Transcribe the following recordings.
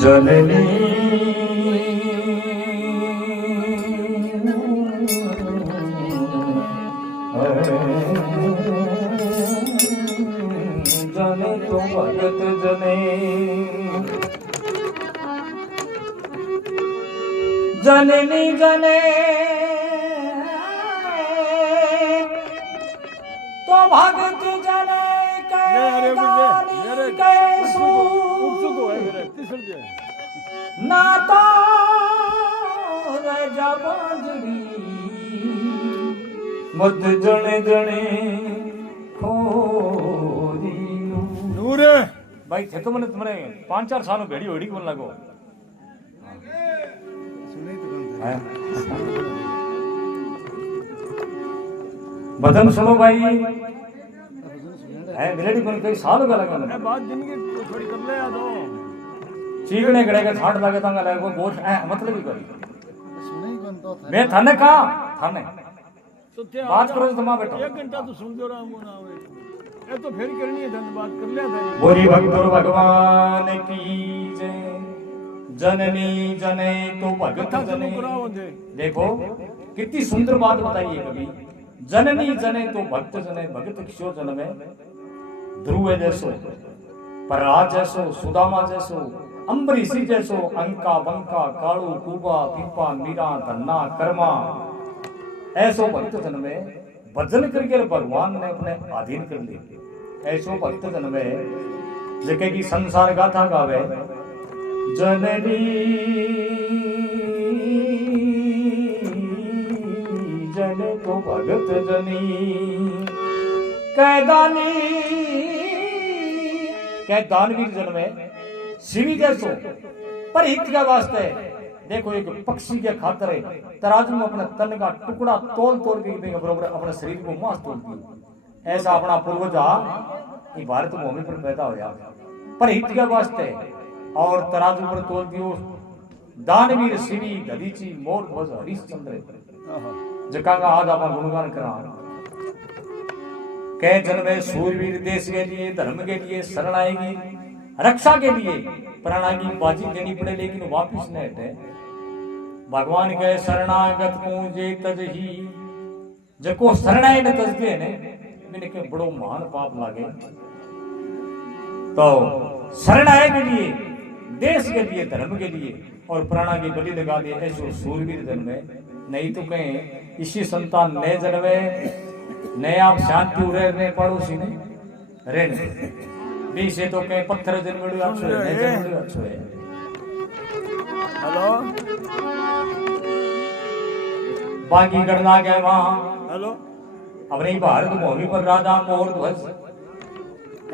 जननी जने तो भगत जने जननी जने तो भगत जने नाता जबाजरी मत जने जने खोरी नूर भाई थे तो मैंने तुम्हारे 5-4 सालों भेड़ी होड़ी बोल लगो भजन सुनो भाई है मिलेडी कोई कई साल का लगा बात दिन की थोड़ी कर ले याद हो चीकने गड़े के छाट लागे तंग लगे कोई गोश मतलब ही करी मैं थाने का थाने तो बात करो तो मां बैठो 1 घंटा तो सुन दो रहा हूं ना ये तो फिर करनी है धन बात कर ले था बोली भक्त भगवान की जय जननी जने तो भगत जने देखो कितनी सुंदर बात बताई है कभी जननी जने तो भक्त जने भगत किशोर जन्मे ध्रुव जैसो प्रहलाद जैसो सुदामा जैसो अम्बरीशी जैसो अंका बंका कालू कुबा पिपा मीरा धन्ना कर्मा ऐसो भक्त जन्मे भजन करके भगवान ने अपने अधीन कर लिए ऐसो भक्त जन्मे जके की संसार गाथा गावे जननी जने तो भगत जनी कैदानवीर जन्मे शिवी जैसो पर हित के वास्ते देखो एक पक्षी के खातर तराजू में अपने तन का टुकड़ा तोल तोल के बराबर अपने शरीर को मांस तोल दी ऐसा अपना पूर्वजा ये भारत भूमि पर पैदा होया पर हित के वास्ते और तराजू पर तोल दियो दानवीर शिवी दधीची मोर ध्वज हरिश्चंद्र जका का आज आप गुणगान करा कै जन्मे सूरवीर देश के लिए धर्म के लिए शरण आएगी रक्षा के लिए प्राणा की बाजी देनी पड़े लेकिन वापिस न हटे भगवान कहे शरणागत को जे तजही जको शरणाई न तजदे ने मैंने के बड़ो महान पाप लागे तो शरणाई के लिए देश के लिए धर्म के लिए और प्राणा की बलि लगा दे ऐसो सूरवीर जन्मे नहीं तो कहें इसी संतान नए जन्मे नए आप शांति उड़े पड़ोसी ने रेण बी से तो कहीं पत्थर जन्मड़ू अच्छो है नए जन्मड़ू अच्छो है हेलो बाकी गणना के वहां हेलो अपनी भारत भूमि पर राजा मोर ध्वज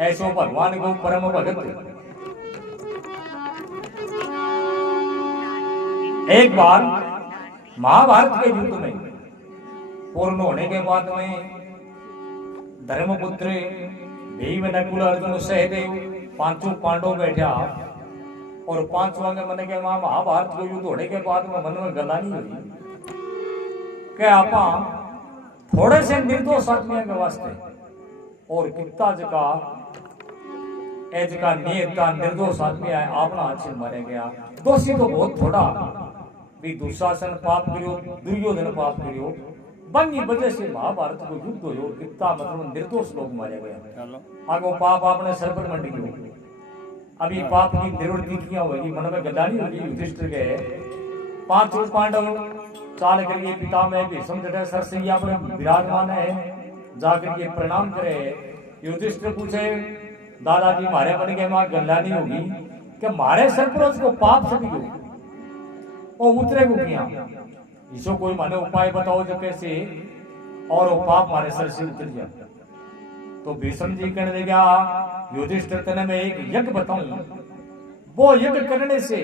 ऐसो भगवान को परम भगत एक बार महाभारत के युद्ध में पूर्ण होने के बाद में धर्मपुत्र भीम नकुल अर्जुन सहदेव 5 पांडव बैठा और 5वां के मन के वहां महाभारत को युद्ध होने के बाद में मन में गला नहीं हुई कि आपा थोड़े से निर्दोष आदमी के वास्ते और कितना जगह नेता निर्दोष आदमी है आपना अच्छे मारे गया दोषी तो बहुत थोड़ा भी दुशासन पाप करियो दुर्योधन पाप करियो बंगी वजह से महाभारत को युद्ध हो कितना मतलब निर्दोष लोग मारे गए आगो पाप आपने सर पर मंडी हो अभी पाप की निवृत्ति किया होगी मन में गदानी होगी युधिष्ठिर के 5 पांडव चाल करिए पिता में भीष्म जटासर से अपने विराजमान है जाकर के प्रणाम करे युधिष्ठिर पूछे दादाजी मारे मन के मां गदानी होगी कि मारे सर पर उसको पाप से भी होगी वो उतरे को किया इसो कोई माने उपाय बताओ जो कैसे और वो पाप मारे सर से उतर गया तो भीष्म जी कहने लगा युधिष्ठिर तने मैं एक यज्ञ बताऊं वो यज्ञ करने से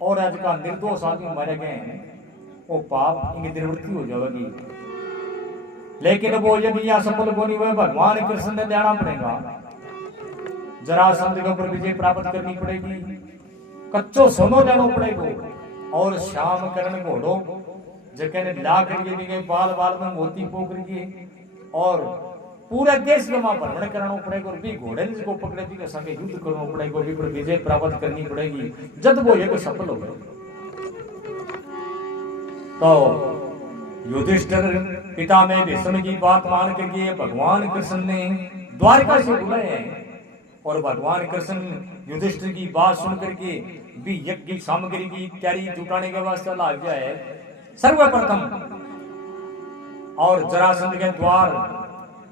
और आज का निर्दोष आदमी मारे गए वो पाप इनकी निवृत्ति हो जाएगी लेकिन वो यदि यहाँ सफल को नहीं हुए भगवान कृष्ण ने जाना पड़ेगा जरासंध के ऊपर विजय प्राप्त करनी पड़ेगी कच्चो सोनो जाना पड़ेगा और श्याम करण घोड़ो जगह ने ला करके भी गए बाल बाल में मोती पोक रही और पूरे देश के वहां भ्रमण कराना पड़ेगा और भी घोड़े ने को पकड़े भी के संगे युद्ध करना पड़ेगा, भी पर विजय प्राप्त करनी पड़ेगी जब वो ये को सफल हो गए। तो युधिष्ठिर पिता में भीष्म की बात मान करके भगवान कृष्ण ने द्वारका से बुलाए हैं और भगवान कृष्ण युधिष्ठिर की बात सुन करके भी यज्ञ की सामग्री की तैयारी जुटाने के वास्ते लग जाए सर्वप्रथम। और जरासंध के द्वार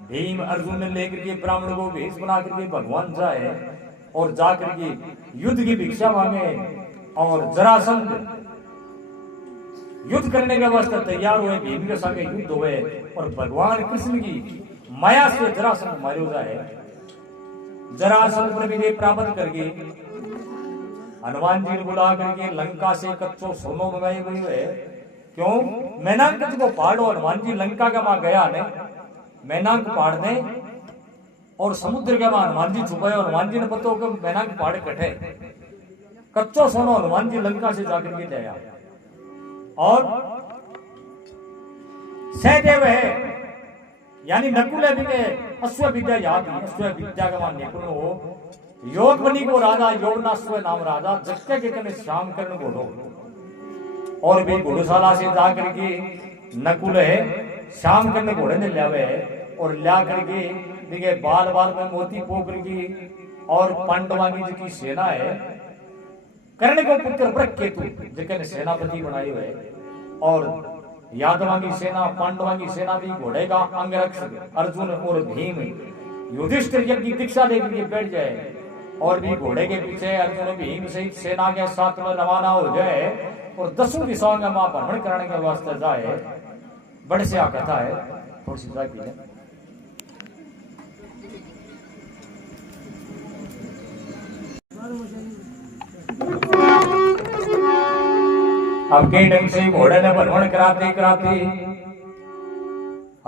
भीम अर्जुन ने लेकर के ब्राह्मण को भेष बना करके भगवान जाए और जाकर के युद्ध की भिक्षा मांगे और जरासंध युद्ध करने के वास्ते तैयार हुए, भीम के संगे युद्ध हुए और भगवान कृष्ण की माया से जरासंध मारे जाए। जरासंध पर विजय प्राप्त करके हनुमान जी ने बुला करके लंका से कच्चो सोनो मंगाई हुई है। क्यों? मैनाक को पहाड़ो, हनुमान जी लंका के वहां गया ने मैनाक पहाड़ ने और समुद्र के वहां हनुमान जी छुपाए और हनुमान जी ने पता हो कि मैनाक पहाड़ कटे कच्चो सोनो हनुमान जी लंका से जाकर के लाया। और सहदेव है यानी नकुल भी अश्व विद्या याद है, अश्व विद्या का मान निपुण हो, योग बनी को राजा योगनाश्व नाम राजा जगते के कने श्याम कर्ण घोड़ो और भी घोड़शाला से जा करके नकुल है श्याम कर्ण घोड़े ने लियावे और ला करके देखिए बाल बाल में मोती पोक करके और पांडवा की सेना है कर्ण को पुत्र वृक्केतु जिसने सेनापति बनाए हुए और यादवा की सेना पांडवा की सेना भी घोड़े का अंगरक्षक अर्जुन और भीम युधिष्ठिर की दीक्षा लेकर के बैठ जाए और भी घोड़े के पीछे अर्जुन भीम सहित सेना के साथ में रवाना हो जाए और 10 दिशाओं में वहां भ्रमण कराने के वास्ते जाए। बड़े से कथा है थोड़ी सी अब कई ढंग से घोड़े ने भ्रमण कराते कराते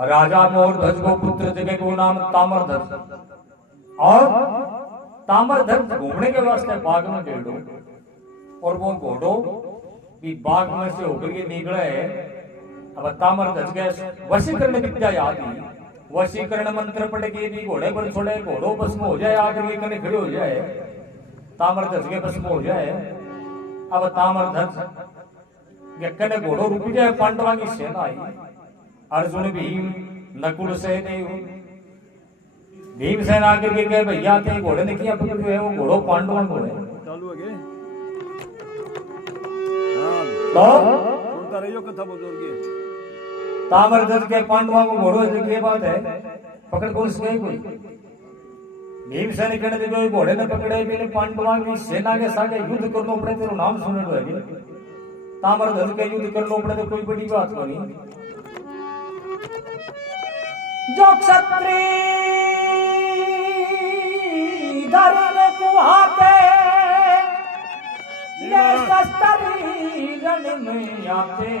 राजा मोरध्वज को पुत्र जगह को नाम ताम्रध्वज और ताम्रध्वज घूमने के वास्ते बाग में बैठो और वो घोड़ो भी बाग में से होकर के निकले है। अब ताम्रध्वज के वशीकरण विद्या याद ही वशीकरण मंत्र पढ़ के भी घोड़े पर छोड़े घोड़ो भस्म हो जाए आकर के कने खड़े हो जाए ताम्रध्वज के भस्म हो जाए। अब ताम्रध्वज कने घोड़ो रुक जाए पांडवा की सेना आई अर्जुन भीम नकुल सहदेव भीम सेना आकर के कहे भैया ते घोड़े ने किया पकड़ जो है वो घोड़ो पांडवा को है चालू है तो सुनता रहियो कथा बुजुर्ग ताम्रध्वज के पांडवा को घोड़ो से की बात है पकड़ कौन से कोई भीम सेना कहने लगे घोड़े ने पकड़े पहले पांडवा की सेना के साथ युद्ध करना पड़े तेरा नाम सुनने लगे ताम्रध्वज के युद्ध करना पड़े तो कोई बड़ी बात नहीं। जो क्षत्रिय धर्म कुहाते ये शस्त्री रण में आते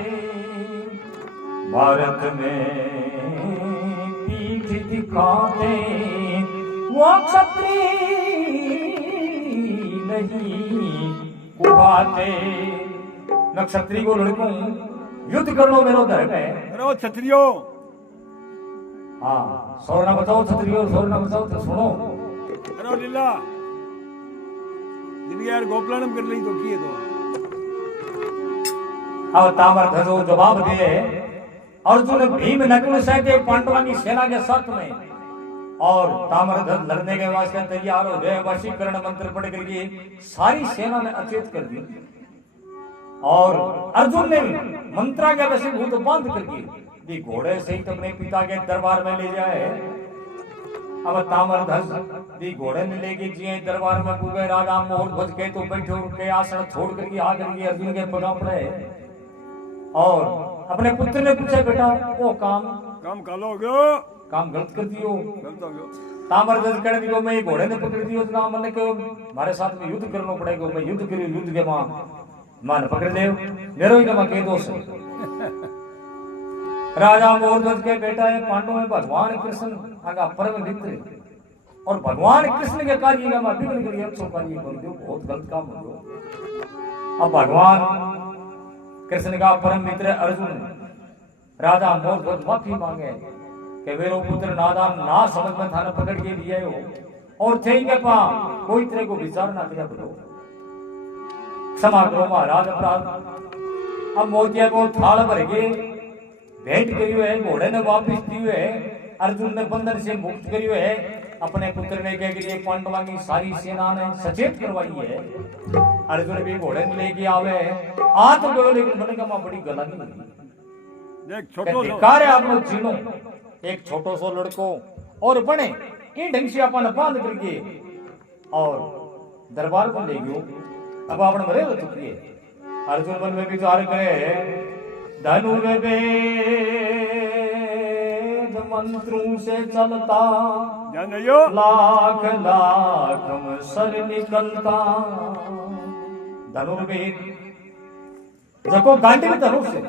भारत में पीठ दिखाते वो क्षत्रिय नहीं कुहाते। नक्षत्री को लड़कों युद्ध कर लो मेरा धर्म है। अरे क्षत्रियो हाँ सौरना बताओ क्षत्रियो सौरना बताओ तो सुनो। अरे लीला जिनके यार गोपलानम कर ली तो किए तो अब ताम्रध्वज जवाब दिए अर्जुन भीम नकुल सहदेव पांडवा की सेना के साथ में और ताम्रध्वज लड़ने के वास्ते तैयार हो गए। वशीकरण मंत्र पढ़ करके सारी सेना ने अचेत कर दी और अर्जुन ने मंत्रा के वशीभूत बांध करके भी घोड़े सहित अपने पिता के दरबार में ले जाए। अब ताम्रध्वज भी घोड़े में लेके जिए दरबार में पूगे राजा मोरध्वज के तो बैठे के आसन छोड़ करके आ करके अर्जुन के पगा पड़े और अपने पुत्र ने पूछा बेटा वो काम कालोगे काम गलत कर दियो गलत हो गयो। ताम्रध्वज कह दियो मैं घोड़े ने पकड़ दियो ना मैंने कहो हमारे साथ में युद्ध करना पड़ेगा मैं युद्ध करूं युद्ध के मां मान पकड़ ले मेरो ही कमा के दोष राजा मोरध्वज के बेटा है पांडव में भगवान कृष्ण आगा परम मित्र और भगवान कृष्ण के कार्य का माफी नहीं करिए अच्छा कार्य कर दो बहुत गलत काम हो गया। अब भगवान कृष्ण का परम मित्र अर्जुन राजा मोरध्वज माफी मांगे कि मेरो पुत्र नादान ना समझ में थाने पकड़ के लिए हो और थे के पा कोई तरह को विचार ना किया बोलो क्षमा करो महाराज अपराध। अब मोतिया को थाल भर के भेंट करियो है, घोड़े ने वापिस दियो है, अर्जुन ने बंधन से मुक्त करियो है, अपने पुत्र ने के लिए पांडवा की सारी सेना ने सचेत करवाई है। अर्जुन भी घोड़े में लेके आवे आ तो गयो, लेकिन मैंने कहा बड़ी गलत नहीं एक छोटो धिक्कार है आप लोग जीनो, एक छोटो सो लड़को और बने इन ढंग से अपन बांध करके और दरबार में ले गयो। अब आपने मरे हो चुकी है। अर्जुन मन में विचार करे धनुर्वेद मंत्रों से चलता लाख लाख सर निकलता। धनुर्वेद देखो गांडी में धनुष से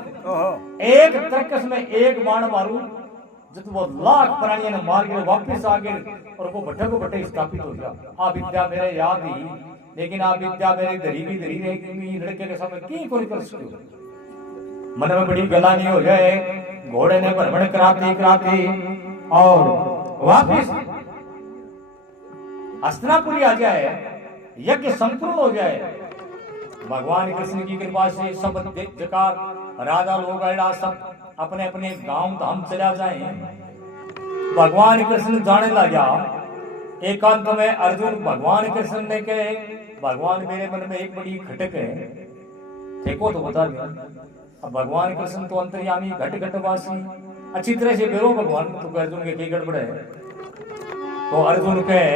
एक तरकस में एक बाण मारू जब वो लाख प्राणियों ने मार के वापिस आ गए और वो भट्टे को भट्टे स्थापित हो गया। आ विद्या मेरे याद ही, लेकिन आ विद्या मेरी धरी भी धरी रहेगी, लड़के के सामने की कोई कर सकते मन में बड़ी गला नहीं हो जाए। घोड़े ने भ्रमण कराते कराते और वापिस हस्तिनापुरी आ जाए, यज्ञ संपूर्ण हो जाए। भगवान कृष्ण की कृपा से सब जगह राजा लोग सब अपने अपने गांव धाम चला जाए। भगवान कृष्ण जाने लगा एकांत में। अर्जुन भगवान कृष्ण ने कहे भगवान मेरे मन में एक बड़ी खटक है, देखो तो बता दिया। अब भगवान कृष्ण तो अंतर्यामी घट घटवासी अच्छी तरह से बेरो भगवान तो अर्जुन के गड़बड़ है। तो अर्जुन कहे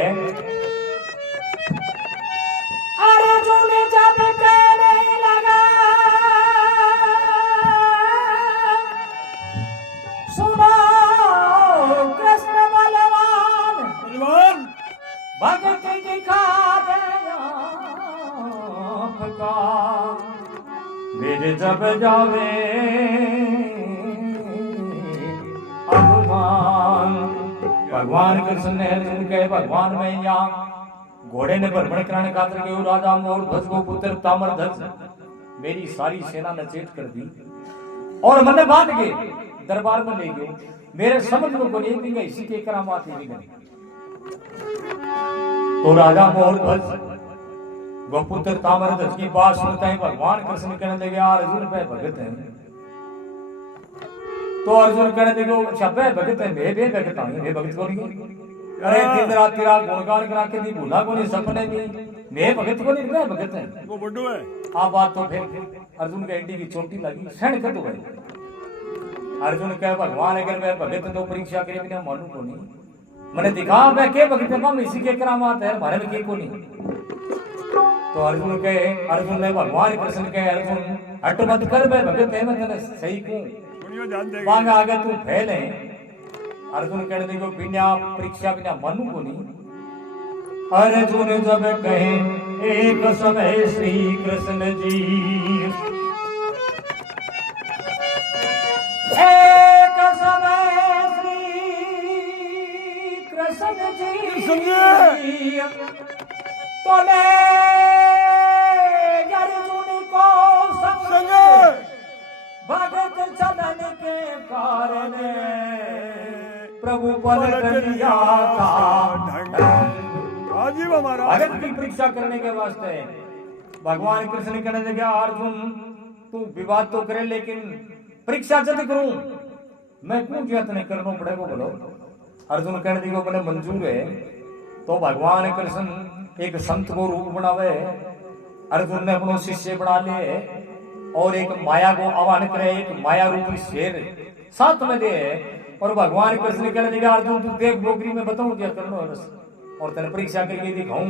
अर्जुन जब कहने लगा सुनो कृष्ण बलवान भगत दिखा दे आपका वीर जब जावे अनुमान। भगवान कृष्ण ने अर्जुन कहे भगवान मैं यहाँ घोड़े ने भ्रमण कराने खातिर गयो, राजा मोर ध्वज को पुत्र तामर ध्वज मेरी सारी सेना ने चेत कर दी और मन बांध के दरबार में ले गयो। मेरे समझ में कोई नहीं इसी के करामात ही नहीं। तो राजा मोर ध्वज गोपुत्र तामर ध्वज की बात सुनता है भगवान कृष्ण कहने लगे अर्जुन पे भगत है। तो अर्जुन कहने लगे अच्छा पे भगत है, मैं भगत हूं, मैं भगत को नहीं। अरे दिन रात तेरा गुणगान करा के दी भूला को नहीं, सपने में मैं भगत को नहीं, मैं भगत है वो बड्डू है। आ बात तो फिर अर्जुन के एंटी की चोटी लगी सहन कर दो भाई। अर्जुन कहे भगवान अगर मैं भगत तो परीक्षा करे बिना मानू को नहीं, मैंने दिखा मैं के भगत है, इसी के करामात है हमारे में के को नहीं। तो अर्जुन ने भगवान कृष्ण कहे अर्जुन हट मत कर, मैं भगत है, मैं तेरे सही को मांग आगे तू फैल है। अर्जुन कहने देखो बिना परीक्षा बिना मानू को नहीं। अर्जुन जब कहे एक समय श्री कृष्ण जी, एक समय श्री कृष्ण जी तो ले अर्जुन को संग भगत चलन के कारण प्रभु पलट लिया था भगत की परीक्षा करने के वास्ते। भगवान कृष्ण कहने लगे अर्जुन तू विवाद तो करे लेकिन परीक्षा जब करूं मैं क्यों यत्न करना पड़ेगा बोलो। अर्जुन कहने लगे बोले मंजूर है। तो भगवान कृष्ण एक संत को रूप बनावे, अर्जुन ने अपनो शिष्य बना लिए और एक माया को आह्वान करे, एक माया रूपी शेर साथ में दे। और भगवान कृष्ण कहने लगे अर्जुन तू देख बोकरी में बताऊं क्या करना है और तेरे परीक्षा करके दिखाऊं।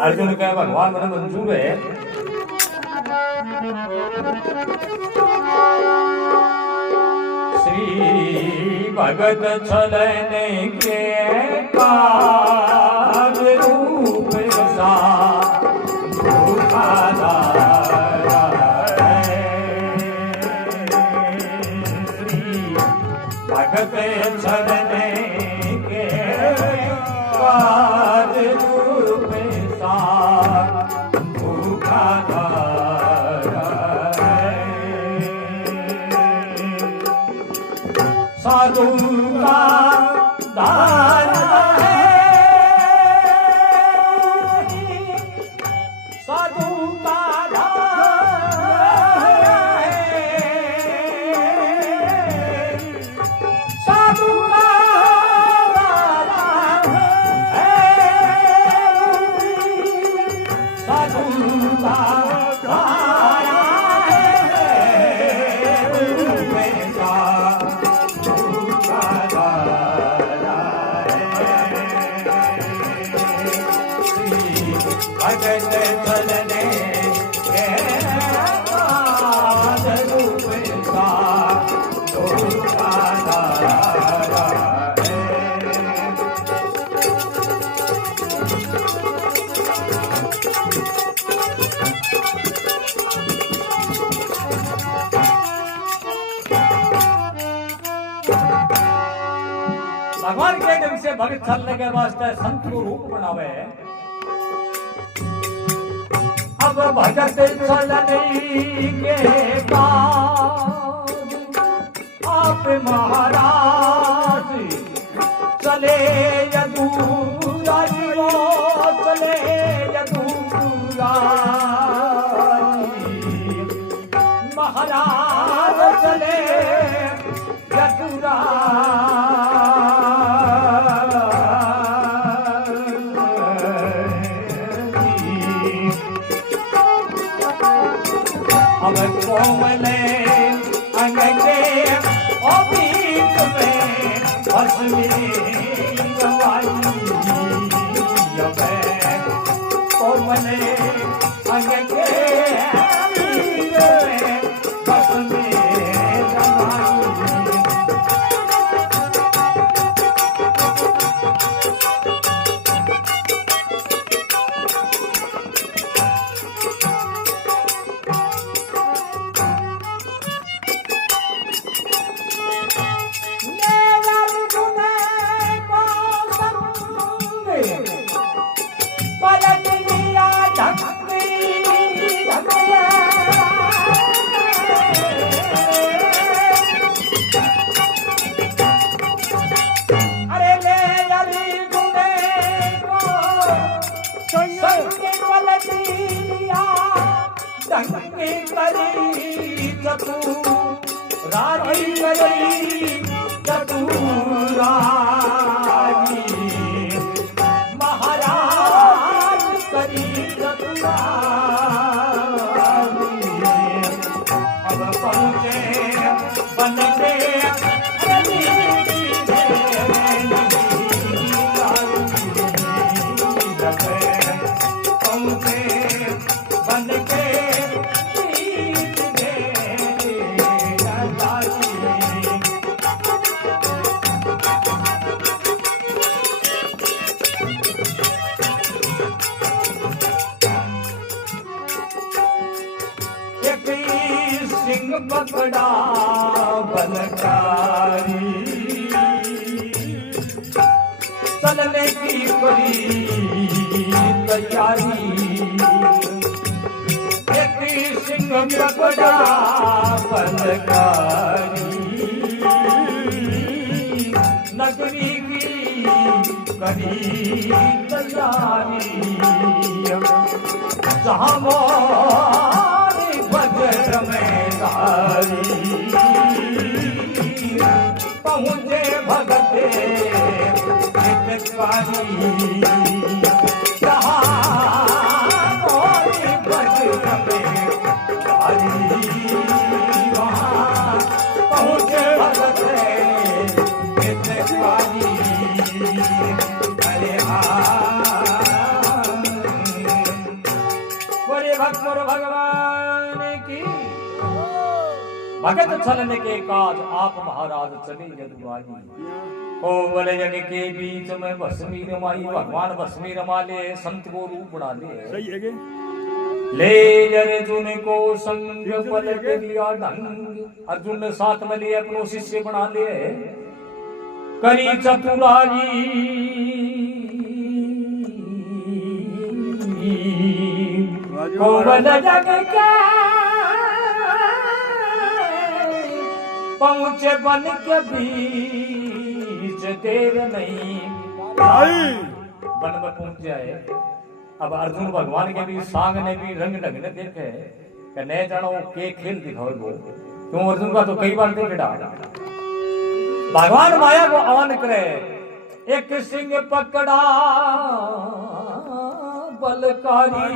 अर्जुन कहे भगवान मैंने मंजूर है। श्री भगत छलने के काज रूप सा भगत छलने के काज रूप सा भूखा साधु का का साधु का साधु का भगत चलने के बाद रूप का धोखा दारा भगवान के ढंग से भगत चलने के वास्ते संत को रूप बनावे अब भगत चलने के बाद आप महाराज चले यदूरा चले यदूरा महाराज चले यदूरा अब कोमले अंगने ओ बीच में भस्मी गवाई कोमले अंगने भस्मी गवाई राजी करी चतुरानी महाराज करी चतुरानी अब पहुँचे बन के पहुँचे बन के सिंह पकड़ा बनकारी चलने की बड़ी तैयारी एक सिंह पकड़ा बनकारी नगरी की करी तैयारी जहाँ वज्र में धारी पहुँचे भगते हितकारी जहाँ वज्र में धारी वहाँ पहुँचे भगते हितकारी अरे बड़े भक्त और भगवान की भगत चलने के काज आप महाराज चले यदुरानी कोमल जन के बीच में भस्मी रमाई भगवान भस्मी रमा ले संत को रूप बना ले सही है के ले अर्जुन को संग पलट दिया ढंग अर्जुन ने साथ में लिए अपनो शिष्य बना ले करी चतुराई कोमल जग के पहुँचे बन के बीच देर नहीं भाई वन में पहुँच जाए अब अर्जुन भगवान के भी सांग ने भी रंग ढंग ने देखे कि नहीं जानो के खेल दिखाओ वो क्यों अर्जुन का तो कई बार देखा भगवान माया को आह्वान करे एक सिंह पकड़ा बलकारी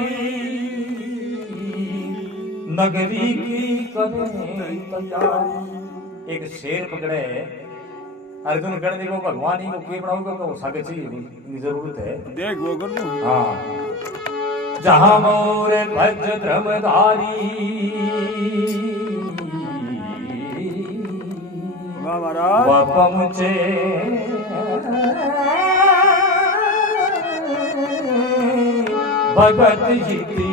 नगरी की करे तैयारी एक शेर पकड़े अर्जुन कहने देखो भगवान ही को के बनाऊंगा तो सागे चाहिए जरूरत है देख वो कर दूं हाँ जहां मोर भज धर्मधारी वाह महाराज पहुंचे भगत जीती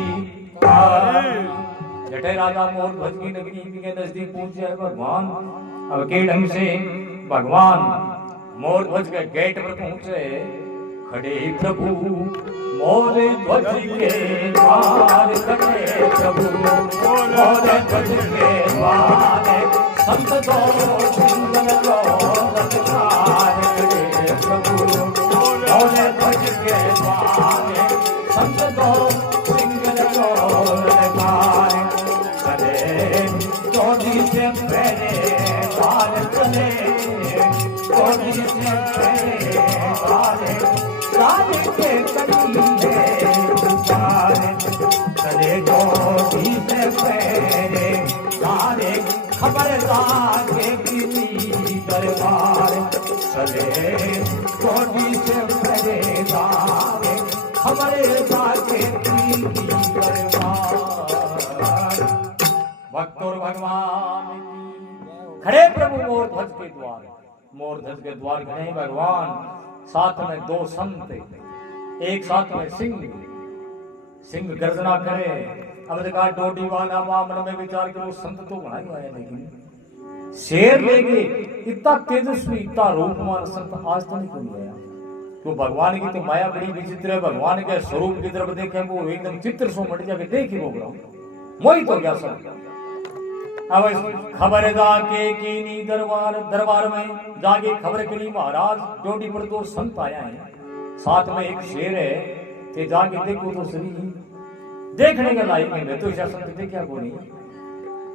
जटे राजा मोर भज की नगरी के नजदीक पहुंचे भगवान अब के ढंग से भगवान मोर ध्वज के गेट पर पहुंचे खड़े प्रभु मोर ध्वज के द्वार खड़े प्रभु मोर ध्वज के द्वार संत दो सुंदर रतकार खड़े प्रभु मोर ध्वज के द्वार संत दो सिंगर रतकार खड़े चौधरी से पहले द्वार चले के चले गोदी से पहले सारे खबरदार के दरबार चले गोदी से पहले सारे खबरदार के दरबार भक्त और भगवान खड़े प्रभु मोर ध्वज के द्वार मोर ध्वज के द्वार खड़े भगवान साथ में दो संत एक साथ में सिंह गर्जना करे अब देखा डोडी वाला मन में विचार करो संत तो बना ही आया लेकिन शेर लेके इतना तेजस्वी इतना रूपमान संत आज तो नहीं कोई आया तो भगवान की तो माया बड़ी विचित्र है भगवान के स्वरूप की तरफ देखे वो एकदम चित्र सो मट जाके देख ही होगा मोहित हो गया सब अब खबर जाके कीनी दरबार में जाके खबर करी महाराज डोडी पर दो संत आया है साथ में एक शेर है कि जाके देखो तो सही देखने के लायक है तो ऐसा संत देखा को नहीं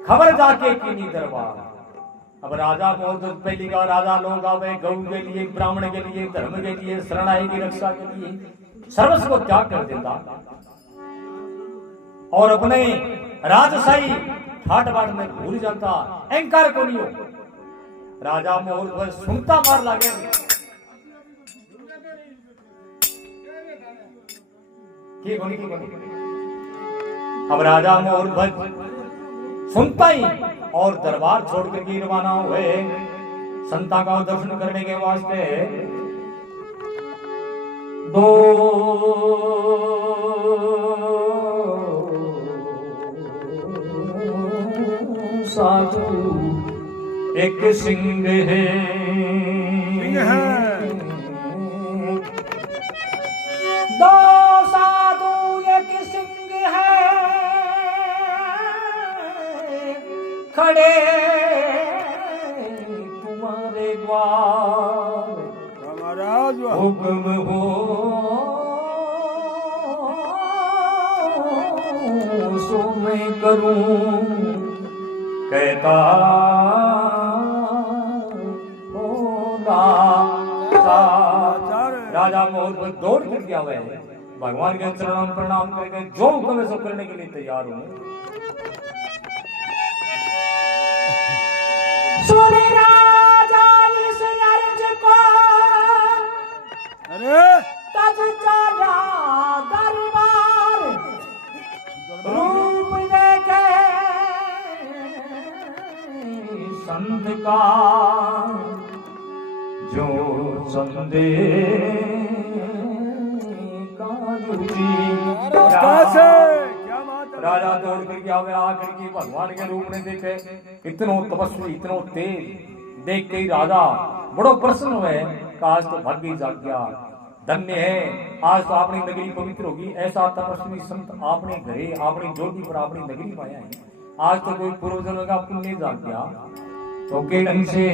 खबर जाके कीनी दरबार अब राजा बहुत पहली बार राजा लोग आवे गौ के लिए ब्राह्मण के लिए धर्म के लिए शरणाई की रक्षा के लिए सर्वस्व को त्याग कर देता और अपने राजशाही ठाट बाट में भूल जाता अहंकार को नहीं हो राजा मोर सुनता मार लागे अब राजा मोर सुनता ही और दरबार छोड़कर के रवाना हुए संता का दर्शन करने के वास्ते दो साधु एक सिंह है दो साधु एक सिंह है खड़े तुम्हारे द्वार महाराज हुक्म हो सो मैं करूं कहता राजा मोर दौड़ कर गया हुआ है भगवान के चरणों में प्रणाम करके जो हुक्म है सब करने के लिए तैयार हूं सुने राजा इस अर्ज को अरे तब चला दरबार रूप लेके संत का जो संदेह राजा दौड़ कर गया आकर के भगवान के रूप में देखे इतनो तपस्वी इतनो तेज देख के ही राजा बड़ो प्रसन्न हुए आज तो भाग्य जाग गया धन्य है आज तो अपनी नगरी पवित्र होगी ऐसा तपस्वी संत आपने घरे अपनी ज्योति पर अपनी नगरी पाया है आज तो कोई पूर्वजन्म का पुण्य जाग गया तो के ढंग से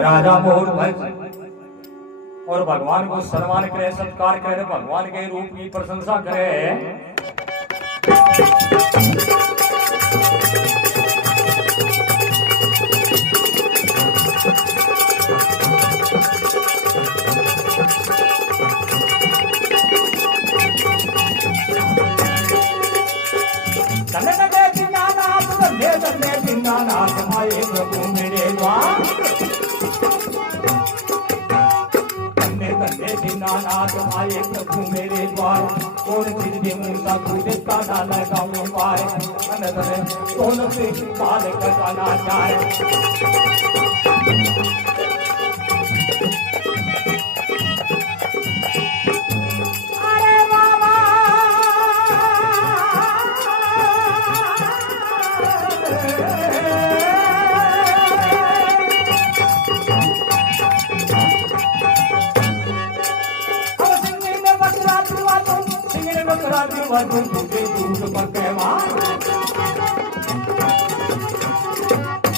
राजा मोर और भगवान को सम्मान करे, सत्कार करे, भगवान के रूप की प्रशंसा करे। दीनानाथ आए प्रभु मेरे द्वार, धन्य धन्य दीनानाथ आए प्रभु मेरे द्वार। कौन चीज देऊं साधु देता ना लगाऊं पार, धन धन कौन से काल कटाना जाए।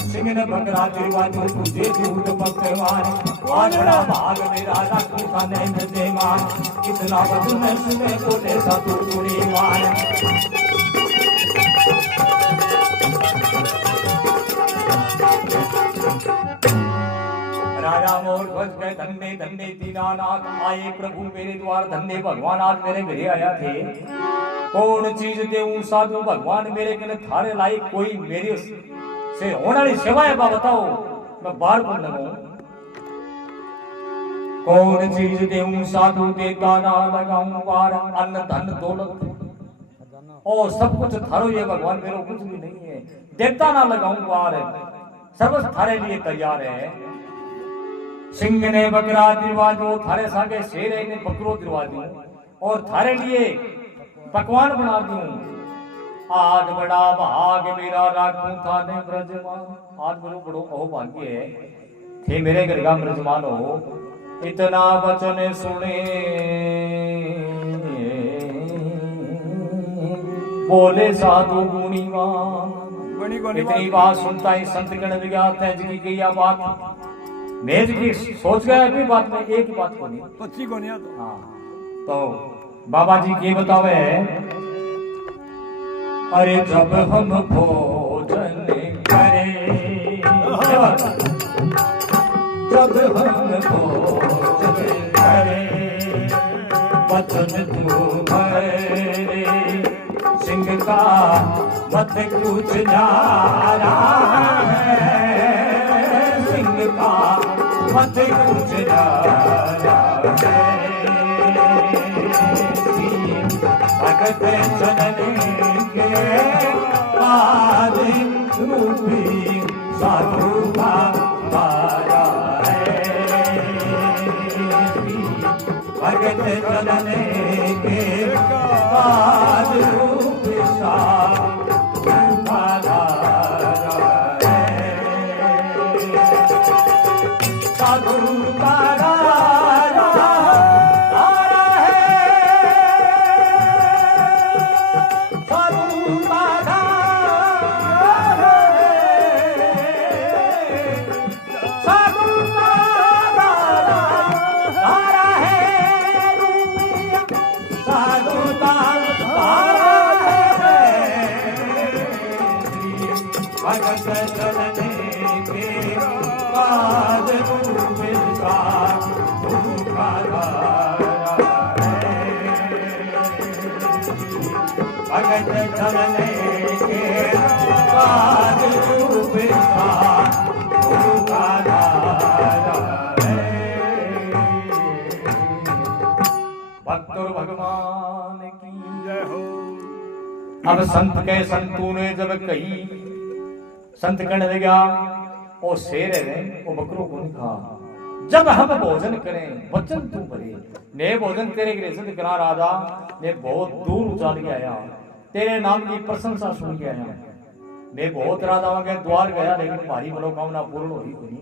सिंगन बकरा दिवाजो तुझे दूध पकवान, आज बड़ा भाग मेरा रखू का नैन देवान। इतना वचन सुने बोले साधु गुणीवान। राजा मोर ध्वज गए धन्य धन्य दीनानाथ आए प्रभु मेरे द्वार। धन्य भगवान आज मेरे घरे आया थे, कौन चीज देऊं साधु भगवान मेरे कने थारे लायक कोई मेरे से होने वाली सेवा है बा बताओ, मैं बार बोल लगूं। कौन चीज देऊं साधु देता ना लगाऊं पार, अन्न धन दौलत और सब कुछ थारो ये भगवान मेरे कुछ भी नहीं है, देता ना लगाऊं पार, सब थारे लिए तैयार है। सिंह ने बकरा दिलवाजो थारे सागे शेर ने बकरो दिलवाजो और थारे लिए पकवान बना दूं। आज बड़ा भाग मेरा राखूं थाने ब्रजमान, आज मेरे बड़ो अहोभाग्य है थे मेरे घर का ब्रजमान हो। इतना वचन सुने बोले साधु गुणीवान। इतनी बात सुनता ही संत गण विज्ञात है जिनकी कही बात मैं जी सोच गया अभी बात में एक ही बात को नहीं पच्ची को नहीं आता। हाँ तो बाबा जी ये बतावे, अरे जब हम भोजन करें, जब हम भोजन करें, वचन तुम्हारे सिंह का मत कुछ न्यारा है, सिंह का मत कुछ न्यारा है। भगत चलने के बाद रूपी साधु का मारा है। भगत चलने के बाद रूपी साधु का मारा है। साधु का भगत चलने के बाद रूप भक्त और भगवान की जय हो। अब संत के संतों ने जब कही, संत कहने लगा ओ शेर है वो बकरों को नहीं खा, जब हम भोजन करें वचन तू भरे। ने भोजन तेरे गृह करा राजा ने बहुत दूर उचाल के आया, तेरे नाम की प्रशंसा सुन के आया। मैं बहुत राजाओं के द्वार गया लेकिन हमारी मनोकामना पूर्ण हुई नहीं।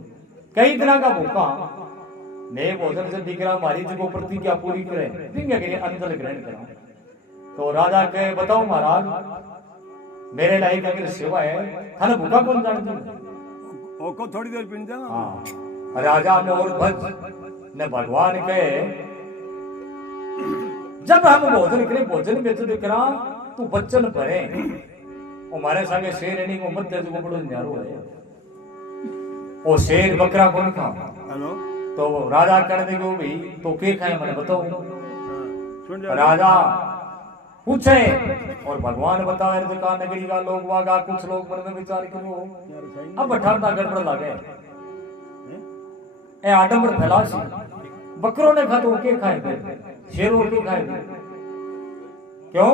कई तरह का भूखा ने भोजन से दिख रहा हमारी जो प्रतिज्ञा पूरी करे अंजल ग्रहण करा। तो राजा के बताओ महाराज मेरे लायक अगर सेवा है थाने भूखा कौन जानते को थोड़ी देर पिंड देना। हाँ राजा मोर भज ने भगवान कहे जब हम भोजन करें भोजन में तो करा तू बच्चन भरे हमारे संगे शेर नहीं को मत को बड़ो न्यारो है वो शेर बकरा कौन खा हेलो तो राजा कर देगो भाई तो के खाए मैंने बताओ सुन जा राजा पूछे और भगवान बताए का नगरी का लोग वागा कुछ लोग मन में विचार करो यार सही अब अठारता गड़बड़ लागे ए आडंबर फैला सी बकरों ने खा तो के खाए फिर शेरों के खाए फिर क्यों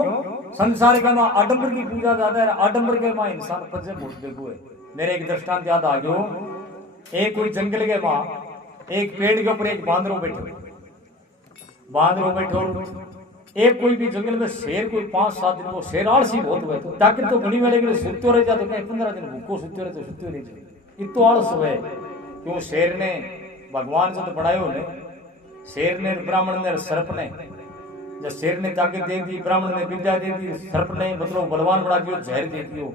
संसार का मां आडंबर की पूजा ज्यादा है आडंबर के मां इंसान पजे भूत देखो है मेरे एक दृष्टांत याद आ गयो एक कोई जंगल के मां एक पेड़ के ऊपर एक बांदरो बैठो एक कोई भी जंगल में शेर कोई 5-7 दिन को शेर आलसी बहुत हुए तो ताकि तो घनी वाले के सुत्तो रह जा तो कहीं 15 दिन भूखो सुत्तो रहे तो सुत्तो रह जाए इतो आलस हुए क्यों शेर ने भगवान से तो बढ़ायो ने शेर ने ब्राह्मण ने सर्प ने जब शेर ने ताकत दे दी ब्राह्मण ने विद्या दे दी सर्प ने मतलब बलवान बना दियो जहर दे दियो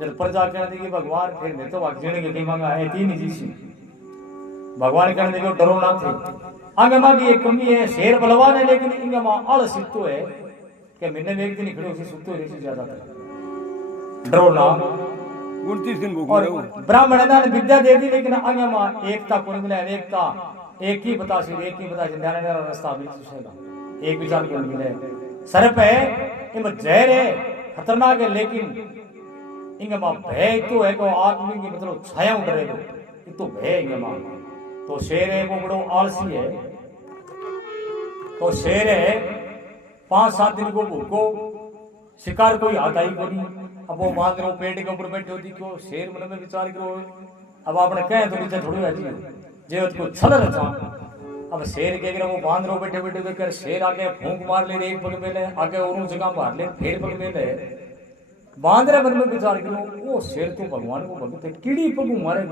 जब प्रजा कहने दी भगवान फिर नहीं तो जीने के कहीं मांगा है तीन जी सी भगवान कहने देखो डरो ना थे आगे मां भी एक कमी है शेर बलवान है लेकिन इनका मां आलस इतो है कि महीने में एक दिन खड़े उसे सुतो रही ज्यादा डरो ना 29 दिन भूख और ब्राह्मण ने विद्या दे दी लेकिन आगे मां एकता को नहीं मिला एकता एक ही बता न्यारा रास्ता भी सुसेगा एक विचार को नहीं मिले सर्प है इनमें जहर है खतरनाक है लेकिन इनका मां भय तो है को आदमी की मतलब छाया उड़ रहे हो तो भय इनका मां तो शेर है वो बड़ो आलसी है तो शेर है 5-7 दिन को भूखो शिकार कोई आता ही कोई अब वो बांध रो पेड़ के ऊपर बैठे होती क्यों शेर मन में विचार करो अब आपने कहे तो नीचे थोड़ी आती जे को छल रचा अब शेर के अगर वो बांध रो बैठे बैठे देखकर शेर आगे फूंक मार ले एक पग में ले आगे और जगह मार ले फिर पग में ले बांध रहे मन में विचार करो वो शेर तो भगवान को भगत है कीड़ी पग मारे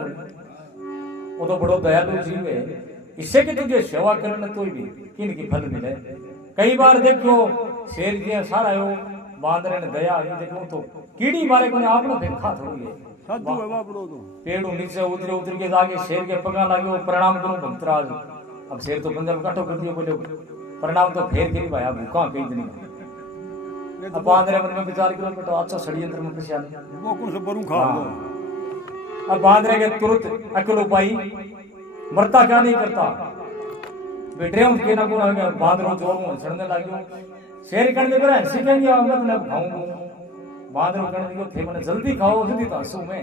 वो तो बड़ो दयालु जीव है इससे कि तुझे सेवा करना तो भी किन की फल मिले कई बार देखो शेर जी सारा हो बांदरे ने दया आ देखो तो कीड़ी मारे को आपने देखा थोड़ी है साधु है बापड़ो तो पेड़ों नीचे उतर के जाके शेर के पगा लागे प्रणाम करो भक्तराज अब शेर तो बंदर काटो कर दियो बोले प्रणाम तो फेर के भाई भूखा कई दिन अब बांदरे मन में विचार करो बेटा अच्छा षड्यंत्र में फंसा वो कौन से बरू खा दो अब बांदरे के तुरंत अकल उपाई मरता क्या नहीं करता बेटे हम के ना को आ गया बांदरो जोर में छड़ने लाग्यो शेर करने पर हंसी कहेंगे मतलब खाऊंगा बांदरो करने को थे मैंने जल्दी खाओ जल्दी तो हंसू में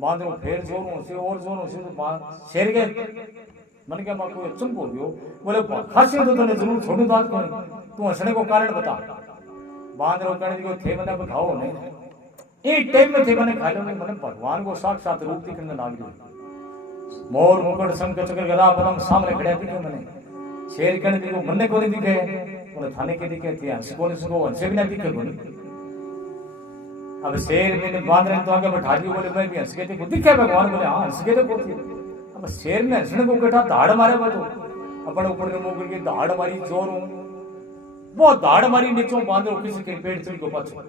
बांदरो फिर जोरों से और जोरों से तो शेर के मन के मां को चुप हो गयो बोले खासी तो तने जरूर छोड़ू बात को तू हंसने को कारण बता बांदरो करने को थे मैंने खाओ नहीं एक टाइम में थे मैंने खा लो मैंने भगवान को साक्षात रूप दिखने लग गयो मोर मुकुट शंख चक्र गदा पद्म सामने खड़े दिखे मैंने शेर करने को मन को नहीं दिखे बोले थाने के दिखे थे हंस को हंसे भी नहीं दिखे बोले अब शेर मैंने बांध रहे तो आगे बैठा दियो बोले मैं भी हंस के थे दिखे भगवान बोले हाँ हंस के थे बोलती अब शेर ने हंसने को कटा धाड़ मारे तो अपने ऊपर के मुंह करके धाड़ मारी जोर वो धाड़ मारी नीचों बांधो किसी के पेड़ चढ़ को पाछो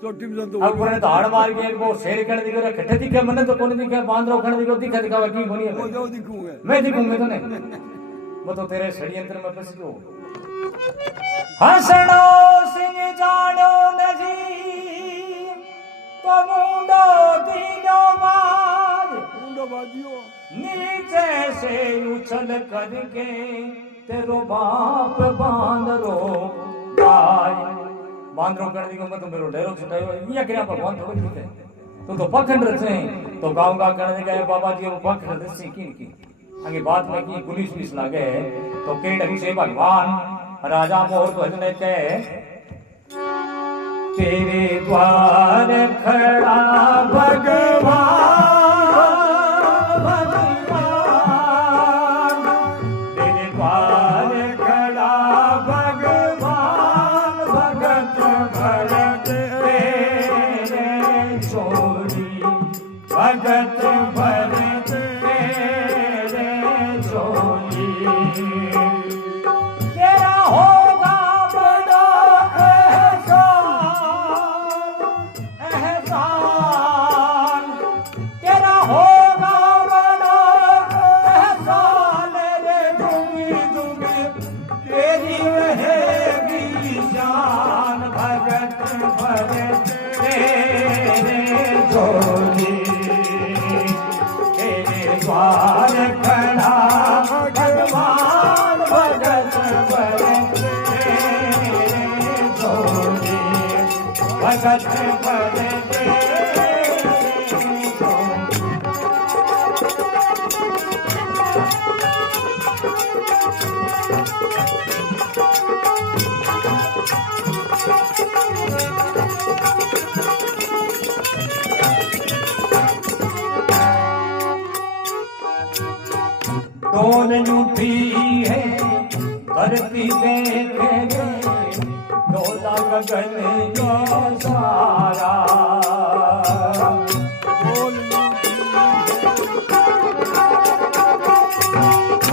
चोटी में तो अब उन्हें धाड़ मार के वो शेर करने दिखे खट्टे दिखे मैंने तो कौन दिखे बांध रो खड़े दिखो दिखा दिखावा की बनी वो जो दिखूंगा मैं दिखूंगा तो नहीं वो तो तेरे षड्यंत्र में फंस गयो हंसनो सिंह जानो नजी तो मुंडो दीनो बाज मुंडो बाजियो नीचे से उछल करके तेरो बाप बांदरो गाय बांदरो करने को मत मेरो डेरो छुटायो ये क्या भगवान थोड़ी दिखे तो पखंड रचे तो गांव का करने गए बाबा जी वो पखंड रचे की आगे बात में की पुलिस पुलिस लागे तो के ढंग से भगवान राजा मोर भजने के तेरे द्वार खड़ा भगवान तेरे द्वार खड़ा भगवान भगत भरत तेरे छोड़ी भगत भरत तेरे छोड़ी तेरा होगा बड़ा एहसान भगत भरे डोल उठी है धरती देखे डोला गगन का सारा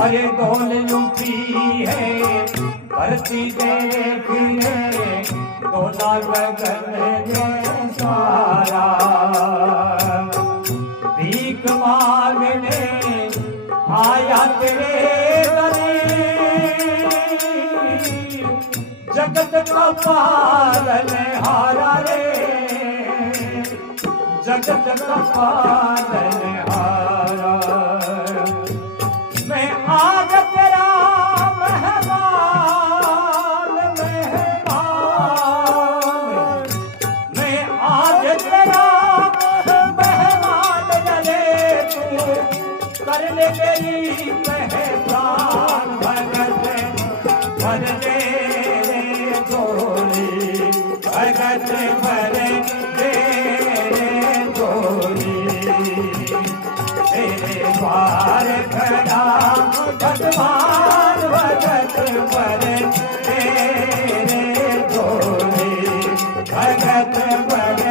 अरे डोल उठी है धरती देखे डोला गगन का सारा भीख मांगने आया तेरे जगत का पालन हारा रे जगत का पालन हारा मैं आज तेरा मेहमान मैं आज तेरा मेहमान जले तू कर ले गई पहचान भगत भर दे गोरी भगत भर दे गोरी तेरे द्वार खड़ा भगवान भगत भर दे गोरी भगत भर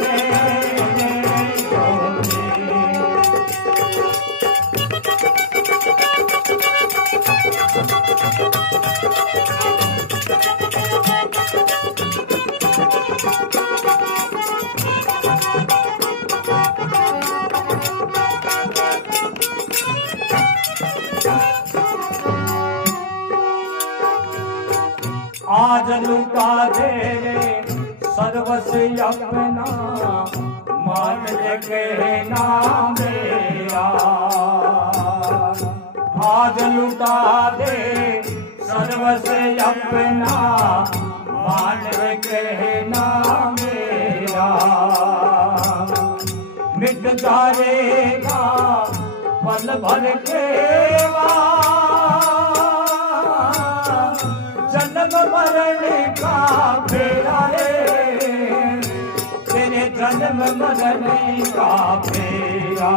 दे आज लुटा दे सर्वस्व अपना मान ले कहना मेरा आज लुटा दे सर्वस्व अपना मान ले कहना मेरा मिट जाएगा पल भर के जन्म मरण का फेरा रे तेरे जन्म मरण का फेरा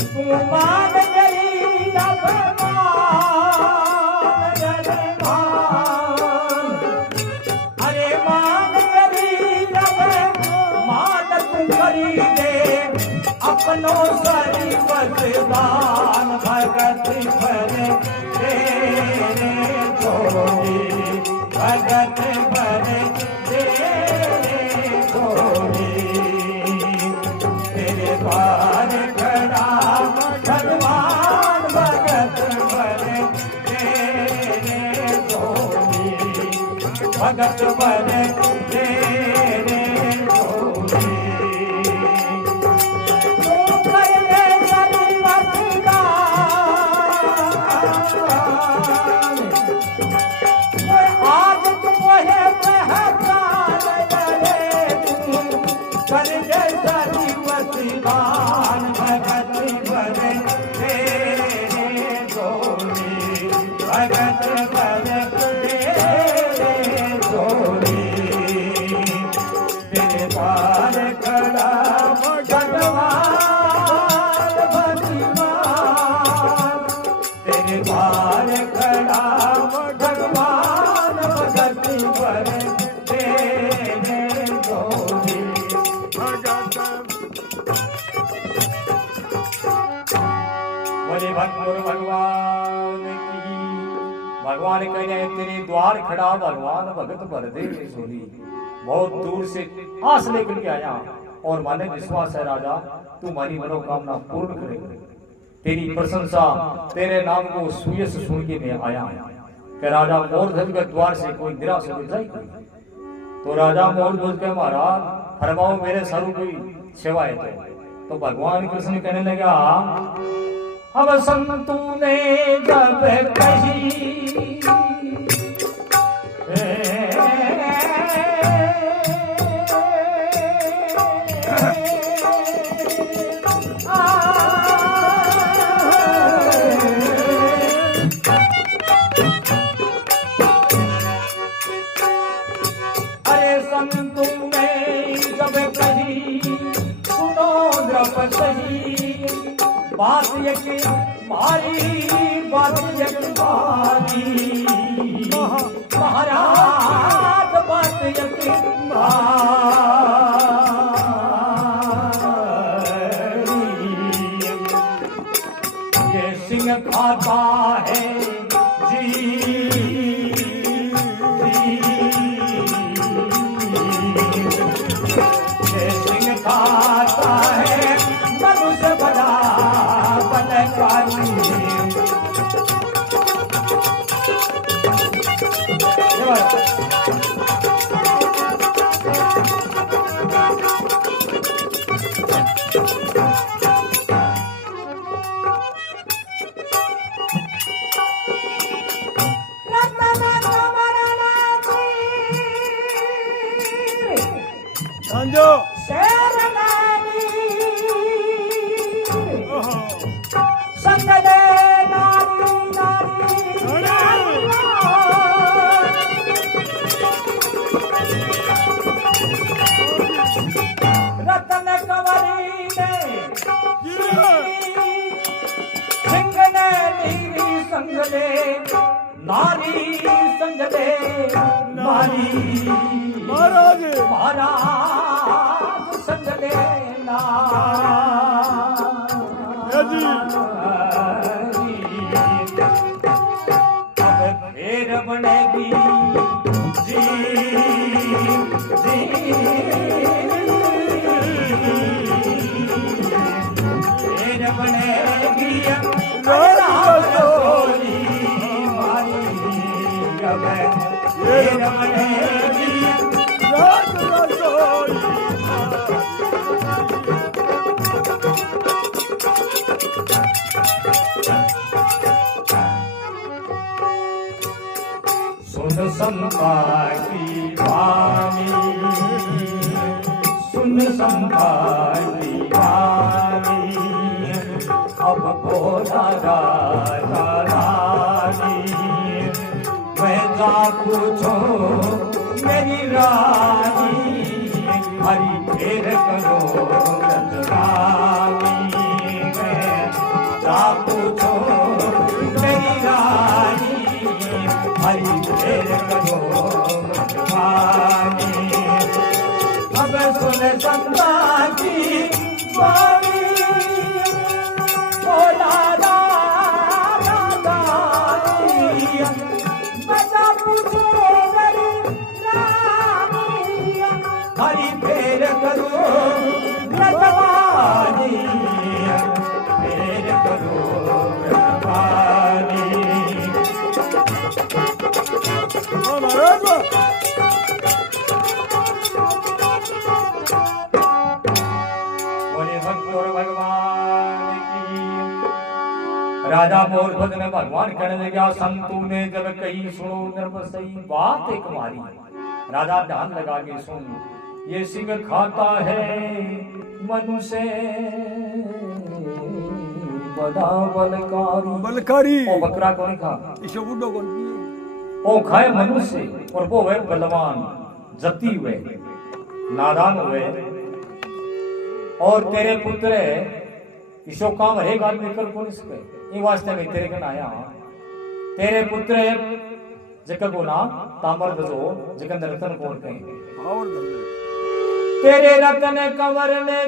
तू मान गई अब अरे मान गई अब मान तू खरीदे अपनों सरी बददान भगत भरे तेरे गोरी भगत भरे तेरे गोरी तेरे द्वार खड़ा भगवान भगत भरे तेरे गोरी भगत भरे तेरे गोरी भगत भगत तेरे गोरी तेरे द्वार खड़ा भगवान भगवान तेरे द्वार खड़ा भगवान भगत भरे तेरे गोरी बोले भक्त भगवान की भगवान कहने तेरे द्वार खड़ा भगवान भगत भर दे सोरी बहुत दूर से आस लेकर के आया और माने विश्वास है राजा तू हमारी मनोकामना पूर्ण करेगा तेरी प्रशंसा तेरे नाम को सुयश सुन के मैं आया कि राजा मोरध्वज के द्वार से कोई निराश हो जाए तो राजा मोरध्वज के महाराज फरमाओ मेरे स्वरूप की सेवा है तो भगवान कृष्ण कहने लगा अब संतू ने जब कही संतों में जब कही सुनो द्रौपदी बात यक मारी बात यक मारी महाराज बात यक मारी ये सिंह खाता है खाता है मनुष्य बड़ा बनकारी समझो संगले नारी नारी रतन कंवरी ने सिंगने नीरी संगले नारी संगले नारी महाराज महाराज संगले जी अब फिर बनेगी जी फिर बनेगी रसोली मारी अब फिर बनेगी सुन संपा की वाणी सुन संपा की वाणी अब बोला राजा रानी मैं जा पूछो मेरी रानी हरी फेर करो रजरानी मैं जा पूछो मेरी रानी हरी फेर करो रजवानी अब सुन संता की वाणी बोला राजा बचा पूछो मेरी रानी हरी फेर करो रजवानी फेर करो रजवानी बोले भक्त और भगवान की राजा मोरभद्र ने भगवान कहने लगा संतों ने जब कही सुनो नरपसई बात एक मारी राजा ध्यान लगा के सुन ये सिंह खाता है मनुष्य बड़ा बलकारी ओ बकरा कौन खा इसे बुड्ढो कौन ओ खाए मनुष्य और वो है बलवान जती हुए नादान हुए और तेरे पुत्र इसो काम हरेक आदमी कर कौन इसके ई वास्ते में तेरे कन आया तेरे पुत्र जका को नाम तामर बजो जका रतन कौन कहे और तेरे रतन कंवर ने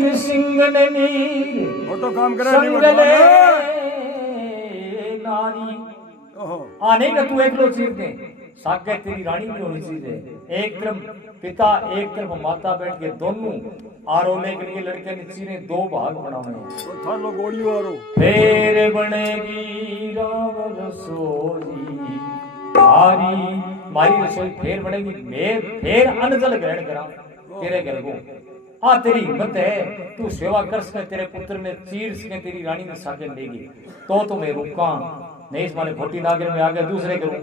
चीर सिंह ने नीर वो तो काम करे संगले नारी आने का तू एक लो चीर दे साके तेरी रानी भी होनी चाहिए एक तरफ पिता एक तरफ माता बैठ के दोनों आरोने के लिए लड़के ने चीरे दो भाग बनावे तो था लो गोड़ी वारो फेर बनेगी राम रसोई मारी मारी रसोई फेर बनेगी मैं फेर अन्न जल ग्रहण करा तेरे घर को आ तेरी हिम्मत है तू सेवा कर सके तेरे पुत्र ने चीर सके तेरी रानी ने साके लेगी तो मैं रुका नहीं इस माने खोटी नागर में आगे दूसरे करूं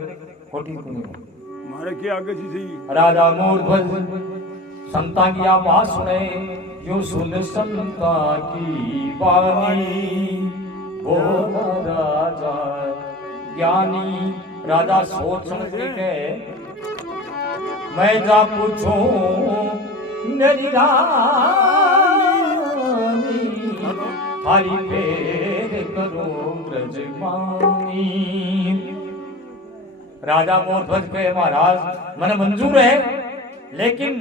खोटी को नहीं मारे के आगे जी सही राजा मोरध्वज संता की आप बात सुने यो सुन संता की वाणी बोला राजा ज्ञानी राजा सोच समझ के मैं जा पूछूं मेरी रानी हरि फेर करो ब्रजमानी। राजा मोरध्वज के महाराज मन मंजूर है, लेकिन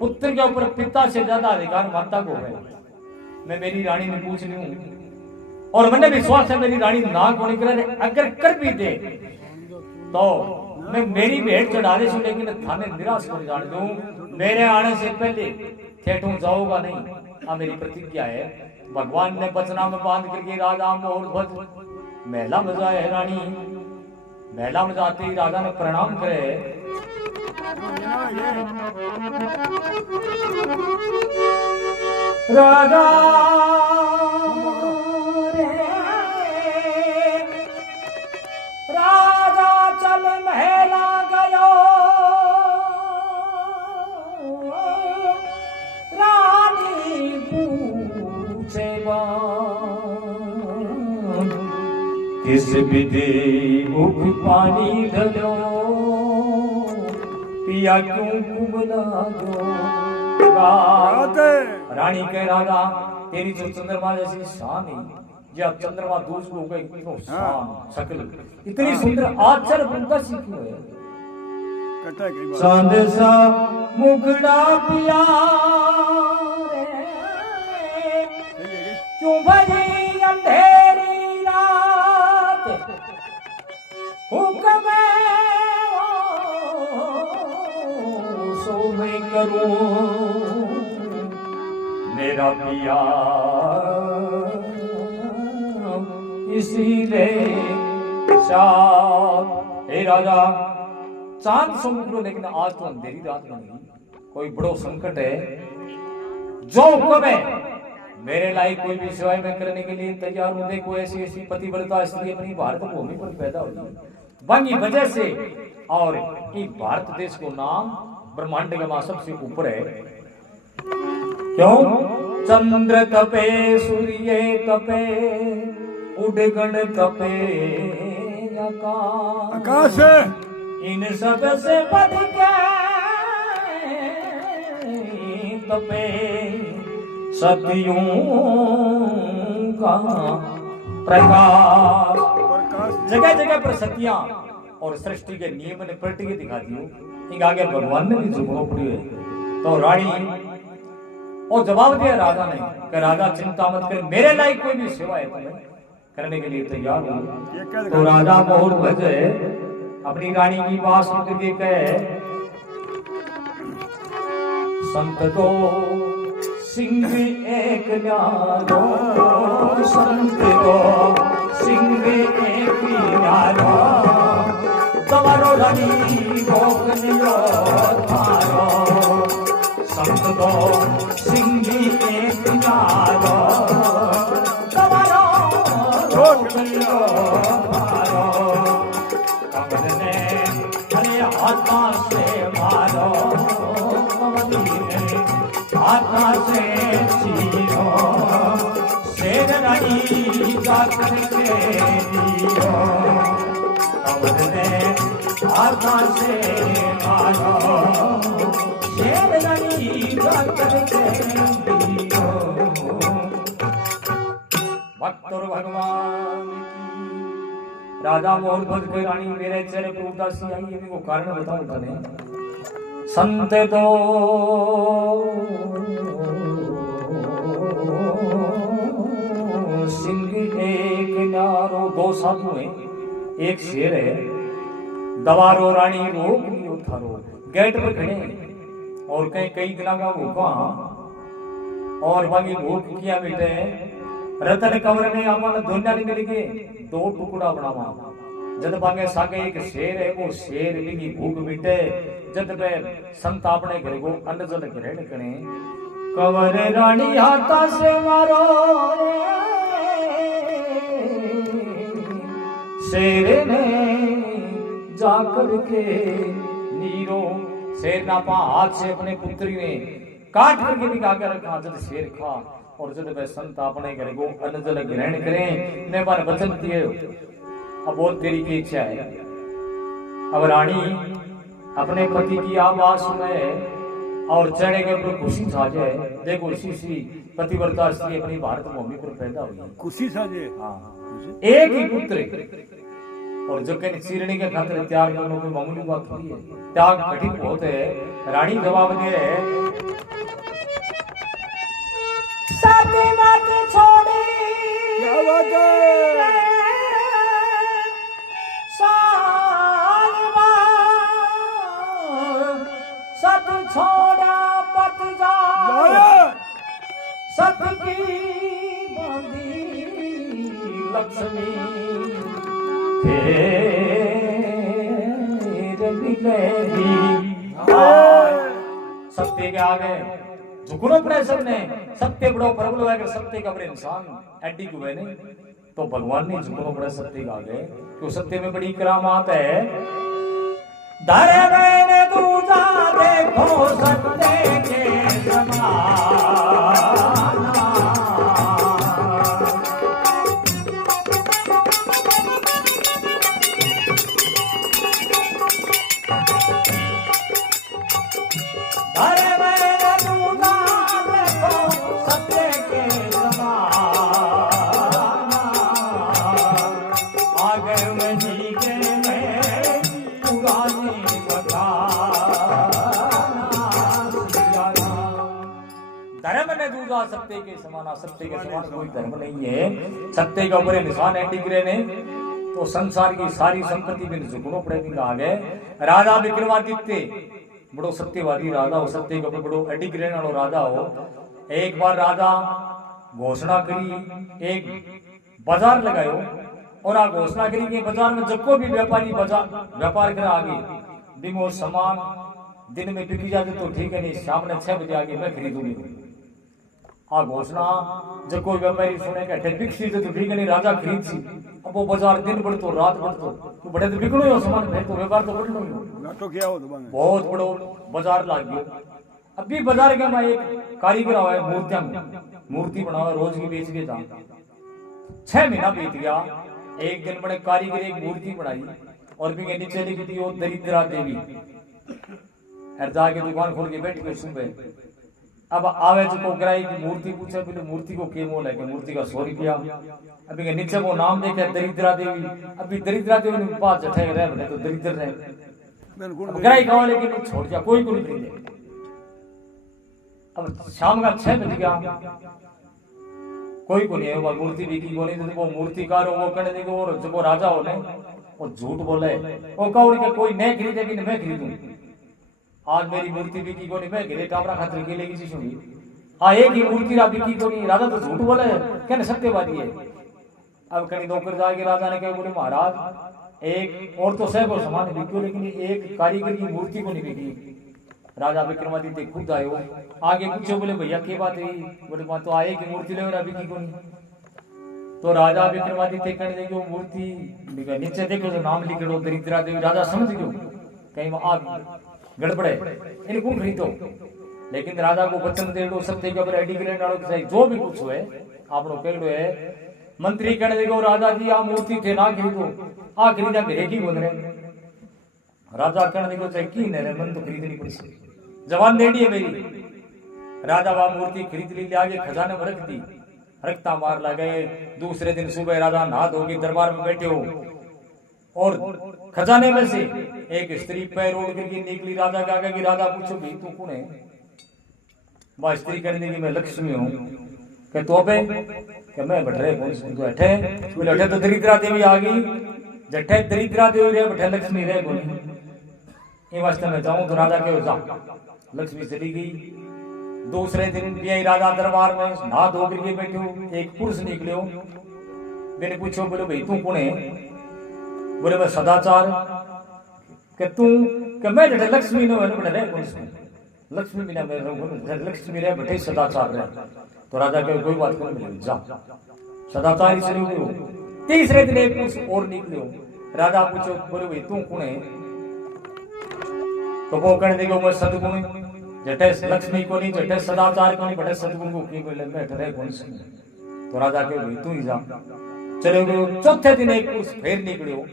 पुत्र के ऊपर पिता से ज्यादा अधिकार माता को है। मैं मेरी रानी ने पूछ लूं और मैंने विश्वास है मेरी रानी ना को निकले, अगर कर भी दे तो मैं मेरी भेंट चढ़ा दे, लेकिन थाने निराश कर जान दूं। मेरे आने से पहले ठेठों जाओगा नहीं, आ मेरी प्रतिज्ञा है। भगवान ने बचना में बांध करके राजा मोरध्वज महिला में जाए। रानी महिला में जाते ही राजा ने प्रणाम करे। राजा राजा चल महिला गयो, रानी पूछे किस विधि मुख पानी ढलो, पिया क्यों कुबला दो। रानी के राजा तेरी जो चंद्रमा जैसी शान है, जब चंद्रमा दूर को गई इतनो शान शकल इतनी सुंदर आचर बनता क्यों है। चांद सा मुखड़ा पिया क्यों भरी अंधेरी रात, हुक्म सो मैं करूं मेरा पिया इसीलिए शाम। हे राजा चांद समुद्र, लेकिन आज तो अंधेरी रात बन गई, कोई बड़ो संकट है। जो हुक्म है मेरे लायक कोई भी सेवाएं मैं करने के लिए तैयार हूं। देखो ऐसी ऐसी पतिव्रता स्त्री अपनी भारत भूमि पर पैदा हुई, वही वजह से और ये भारत देश को नाम ब्रह्मांड का मां सबसे ऊपर है। क्यों? चंद्र तपे सूर्य तपे उड़गण तपे आकाश, इन सब से बढ़ के तपे सतियों का प्रकाश। जगह जगह पर सतियां और सृष्टि के नियम ने पलट के दिखा दियो। इनके आगे भगवान ने भी झुकना पड़ी है। तो रानी और जवाब दिया राजा ने कि राजा चिंता मत कर, मेरे लायक कोई भी सेवा है तुम्हें करने के लिए तैयार हूं। तो राजा मोरध्वज अपनी रानी की बात सुन के कहे, संत तो सिंह एक न्यारो, संत तो सिंह एक न्यारो, तवारो रानी भोग नियो थारो। संत तो सिंह एक न्यारो, तवारो भोग नियो थारो। कमल ने हरे हाथा से मारो, आत्मा से चीरो, शेर रानी जाकर के दियो। कमल ने आत्मा से मारो, शेर रानी जाकर के दियो। भक्त और भगवान की राजा मोरध्वज के रानी मेरे चेहरे पर उदासी आई, इनको कारण बताऊं तने। संत दो सिंह एक न्यारो, दो साधु हैं, एक शेर है। दवारो रानी रोक लियो थारो, गेट पर खड़े और कई कई दिना का भूखा और बाकी भूख किया बेटे रतन कंवर ने अपन दुनिया नहीं मिल के दो टुकड़ा बनावा। जद बागे सागे एक शेर है, वो शेर की भूख मिटे। जद वे संत अपने घर को अन्न जल ग्रहण करे, कंवर रानी हाथा से मारो, शेर ने जाकर के नीरो। शेर ना पा हाथ से अपने पुत्री ने काट करके निकाल कर रखा। जब शेर खा और जब वे संत अपने घर को अन्न जल ग्रहण करें, ने बार वचन दिए अब बहुत तेरी की इच्छा है। अब रानी अपने पति की आवाज सुने और चढ़े के ऊपर खुशी छा जाए। देखो इसी सी पतिव्रता स्त्री अपनी भारत भूमि पर पैदा हुई। खुशी साजे। हाँ, एक ही पुत्र और जो कहने चीरणी के खातिर त्याग करने कोई मामूली बात थोड़ी है। त्याग कठिन बहुत है। रानी जवाब दे साथी मत छोड़ी क्या बात है? सत छोड़ा पत जा सत की बांधी लक्ष्मी फिर मिलेगी। सत्य के आगे झुकनो पड़े सबने। सत्य बड़ो प्रबल है। सत्य का बड़े इंसान एडी हुए नहीं तो भगवान ने झुकनो पड़े सत्य के आगे। तो सत्य में बड़ी करामात है। धरे मैंने दूजा देखो सत्य के समान। धरे मैंने दूजा देखो सत्य के समान। आगे में जी के मैं पुरानी धर्म ने दूजा सत्य के समान। सत्य के समान कोई धर्म नहीं है। सत्य का ऊपर निशान है टिकरे ने तो संसार की सारी संपत्ति में झुकनो पड़ेगा आगे। राजा विक्रमादित्य बड़ो सत्यवादी राजा हो। सत्य के ऊपर बड़ो अडिग रहने वाला राजा हो। एक बार राजा घोषणा करी एक बाजार लगायो और आ घोषणा करी कि बाजार में जब को भी व्यापारी बाजार व्यापार कर आगे बिमो सामान दिन में बिकी जाते तो ठीक है, नहीं शाम ने 6 बजे आगे मैं खरीदूंगी। आ घोषणा जब कोई व्यापारी सुने कहते बिकसी तो ठीक है, नहीं राजा खरीद सी। अब वो बाजार दिन बढ़तो रात बढ़तो तो बड़े तो बिकनो ही हो सामान फिर तो व्यापार तो बढ़नो ही हो। तो क्या हो बहुत बड़ो बाजार लाग गयो। अभी बाजार के मैं एक कारीगर आया है मूर्तियां मूर्ति बनावा रोज की बेच के था। 6 महीना बीत गया। एक दिन बड़े कारीगर एक मूर्ति बनाई और भी नीचे लिखी थी वो दरिद्रा देवी। जाके दुकान खोल के बैठ के सुबह अब आवे जो ग्राही की मूर्ति पूछे पहले मूर्ति को के मोल है कि मूर्ति का 100 रुपया। अभी के नीचे वो नाम देखे दरिद्रा देवी। अभी दरिद्रा देवी ने पास जठे रहे बने तो दरिद्र रहे ग्राही गाँव लेकिन छोड़ दिया कोई को नहीं खरीदे। अब शाम का 6 बज गया कोई को नहीं है। वो मूर्ति बिकी को नहीं वो मूर्तिकार वो कहने देंगे और जब वो राजा हो वो झूठ बोले वो कहो कि कोई नहीं खरीदे कि मैं खरीदूं। आज मेरी मूर्ति बिकी को नहीं मैं घरे कामरा खातिर के लेगी चीज होगी। हाँ एक ही मूर्ति रा बिकी को नहीं राजा तो झूठ बोले कहने सत्यवादी है। अब कहीं नौकर जाके राजा ने कहा बोले महाराज एक और तो सैकड़ों सामान बिकी लेकिन एक कारीगर की मूर्ति को नहीं बिकी। राजा विक्रमादित्य खुद आयो आगे पूछो बोले भैया क्या बात है। बोले वहां तो आए की मूर्ति ले बिकी को नहीं। तो राजा विक्रमादित्य कहने देंगे वो मूर्ति नीचे देखो तो नाम लिख लो दरिद्रा देवी। राजा समझ गयो कहीं आप गड़बड़े इन कौन खरीदो। लेकिन राजा को वचन दे दो सत्य के ऊपर जो भी कुछ है आप लोग कह है। मंत्री कहने देखो राजा जी आ मूर्ति थे ना खरीदो आ खरीदा घरे की बोल रहे। राजा कहने देखो चाहे की नहीं मन तो खरीदनी पड़ी जवान देनी है मेरी। राजा वह मूर्ति खरीद ली आगे खजाने में रख दी। रखता मार लगे। दूसरे दिन सुबह राजा नहा धो के दरबार में बैठे हो और खजाने में से एक स्त्री पैर ओढ़ करके निकली राजा के आगे। राजा पूछो भी तू कौन है। वह स्त्री कहने की मैं लक्ष्मी हूँ। क्या तो अबे क्या मैं बैठे कौन तू अठे बोले अठे तो दरिद्रा देवी आ गई। जठे दरिद्रा देवी रहे बैठे लक्ष्मी रहे कौन ये वास्ते में जाऊं तो राजा के जा लक्ष्मी चली गई। दूसरे दिन भी राजा दरबार में नहा धो करके बैठे हो एक पुरुष निकले हो। मैंने पूछो बोले भाई तू कौन है। बोले मैं सदाचार के तू के मैं जठे लक्ष्मी ने बैठे कौन लक्ष्मी बिना मैं लक्ष्मी रहे बैठे सदाचार रहे। तो राजा के कोई बात नहीं जा सदाचार ही शुरू हो। तीसरे दिन एक पुरुष और निकले हो। राजा पूछो बोले भाई तू कौन है। तो वो कहने देंगे मैं सदगुण जटे लक्ष्मी को नहीं जटे सदाचार को नहीं बटे सदगुण को की बोले मैं ठहरे कौन से। तो राजा के भाई तू ही जा चलो गयो चौथे दिन एक पुरुष फेर निकलियो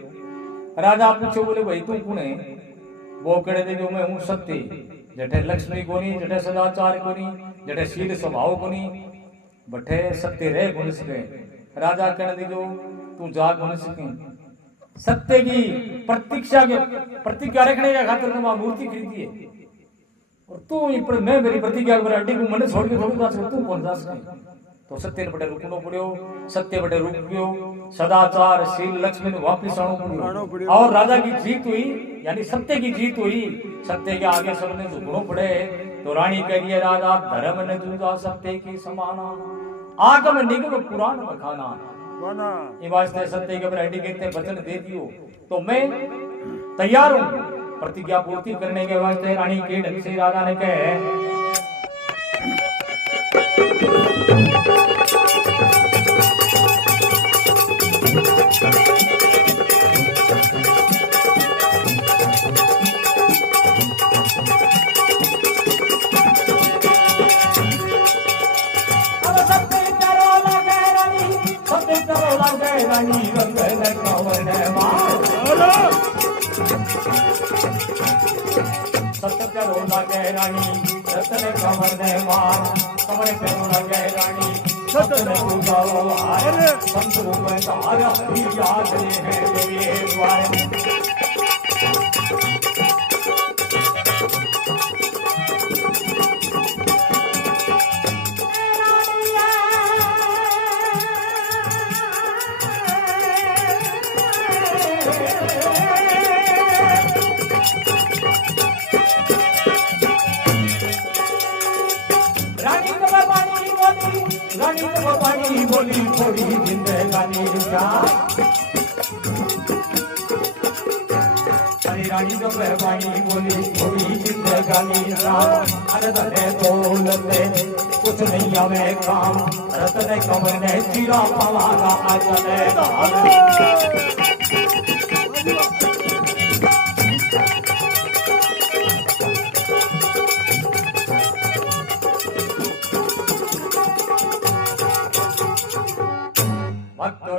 राजा पूछो बोले भाई तू कौन है वो कड़े दे जो मैं हूं सत्य जठे लक्ष्मी कोनी जठे सदाचार कोनी जठे शील स्वभाव कोनी बठे सत्य रह गुण सके राजा कहने दे जो तू जा गुण सके सत्य की प्रतिज्ञा रखने का खातिर तुम मूर्ति खरीदी है और तू पर मैं मेरी प्रतिज्ञा पर अड्डी को मन छोड़ के थोड़ी जा सकता तू कौन जा सके तो सत्य बटे रुकनो पड़ियो सत्य बटे रुक गयो सदाचार शील लक्ष्मी ने वापिस आनो पड़ियो और राजा की जीत हुई यानी सत्य की जीत हुई सत्य के आगे सबने झुकनो पड़े तो रानी कह रही है राजा धर्म ने जूझा सत्य की समाना आगम निगम पुराण बखाना ये वास्ते सत्य के पर कहते वचन दे दियो तो मैं तैयार हूं प्रतिज्ञा पूर्ति करने के वास्ते रानी के ढंग से राजा ने कहे रानी रतन कमर ने मार कमर पे लगे रानी सतन पूजाओ आए संत रूप तारा ही याद है मेरे द्वार रानी बोली थोड़ी जिंदगानी रानी तो पानी बोली थोड़ी जिंदगानी अरे दौलते कुछ नहीं आवे काम रतन कमर ने चिरा पवागा अचले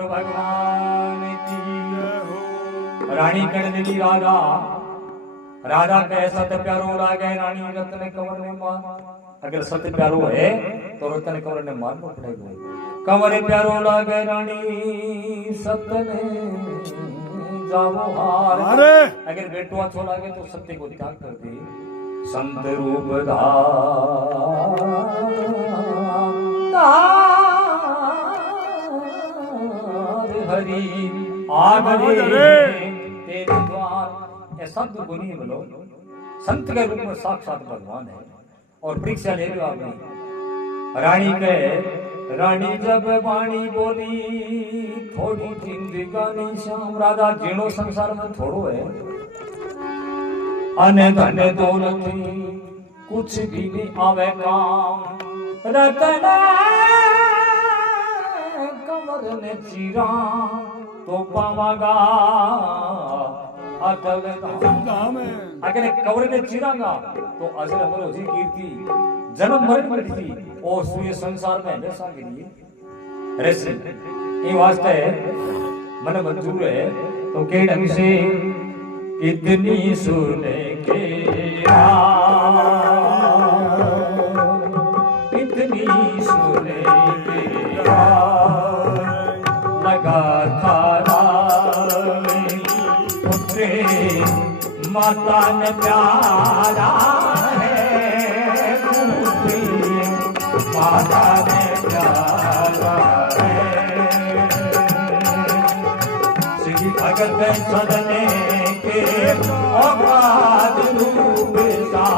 भगवान की रानी कहने लगी राजा राजा कहे सत्य प्यारो रागे रानी रत्न कंवर ने मार अगर सत्य प्यारो है तो रत्न कंवर ने मारना पड़ेगा कंवर प्यारो लागे रानी सत्य ने जाओ हार अगर बेटुआ छोड़ा गए तो सत्य को त्याग कर दे संत रूप हरि आगरे तेरे द्वार ऐसा तो गुनी बोलो संत के रूप में साक्षात भगवान है और परीक्षा ले लो आपने रानी के रानी जब वाणी बोली थोड़ी जिंदगानी श्याम राजा जीणो संसार में थोड़ो है अने धन दौलत कुछ भी नहीं आवे काम रतन कमर ने चीरा तो पावागा अगर कवर ने चीरागा तो अजर अमर हो जी कीर्ति जन्म मरण मिटती और सूर्य संसार में हमेशा के लिए रहसे ये वास्ते मन मंजूर है तो के ढंग से कितनी सुने के कितनी सुने के लगा थारा पुत्रे माता ने प्यारा है माता ने प्यारा है श्री भगत सदने के औकात रूप सा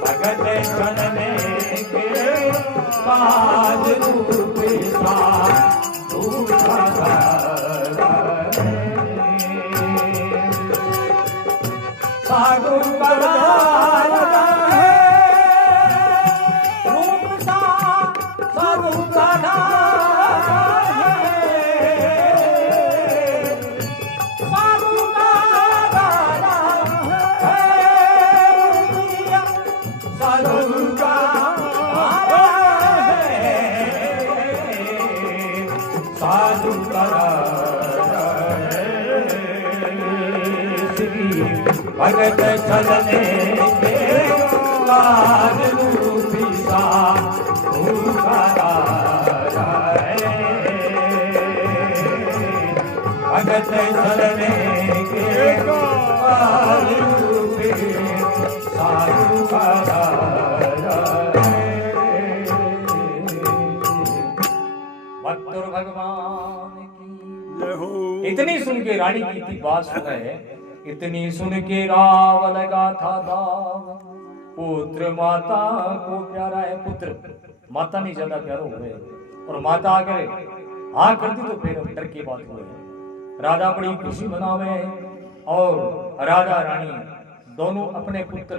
भगत सदने के पाद रूप सा साधु Saluda साधु करा श्री भगत चलने के काज रूपी साधु करा भगत चलने के काज रूपी साधु करा भक्तों भगवान की जय हो। इतनी सुन के रानी की थी बात सुन रहे, इतनी सुन के राव लगा था दाव। पुत्र माता को प्यारा है, पुत्र माता नहीं ज्यादा प्यारा हुए, और माता अगर हाँ करती तो फिर डर की बात हुए। राजा बड़ी खुशी मनावे और राजा रानी दोनों अपने पुत्र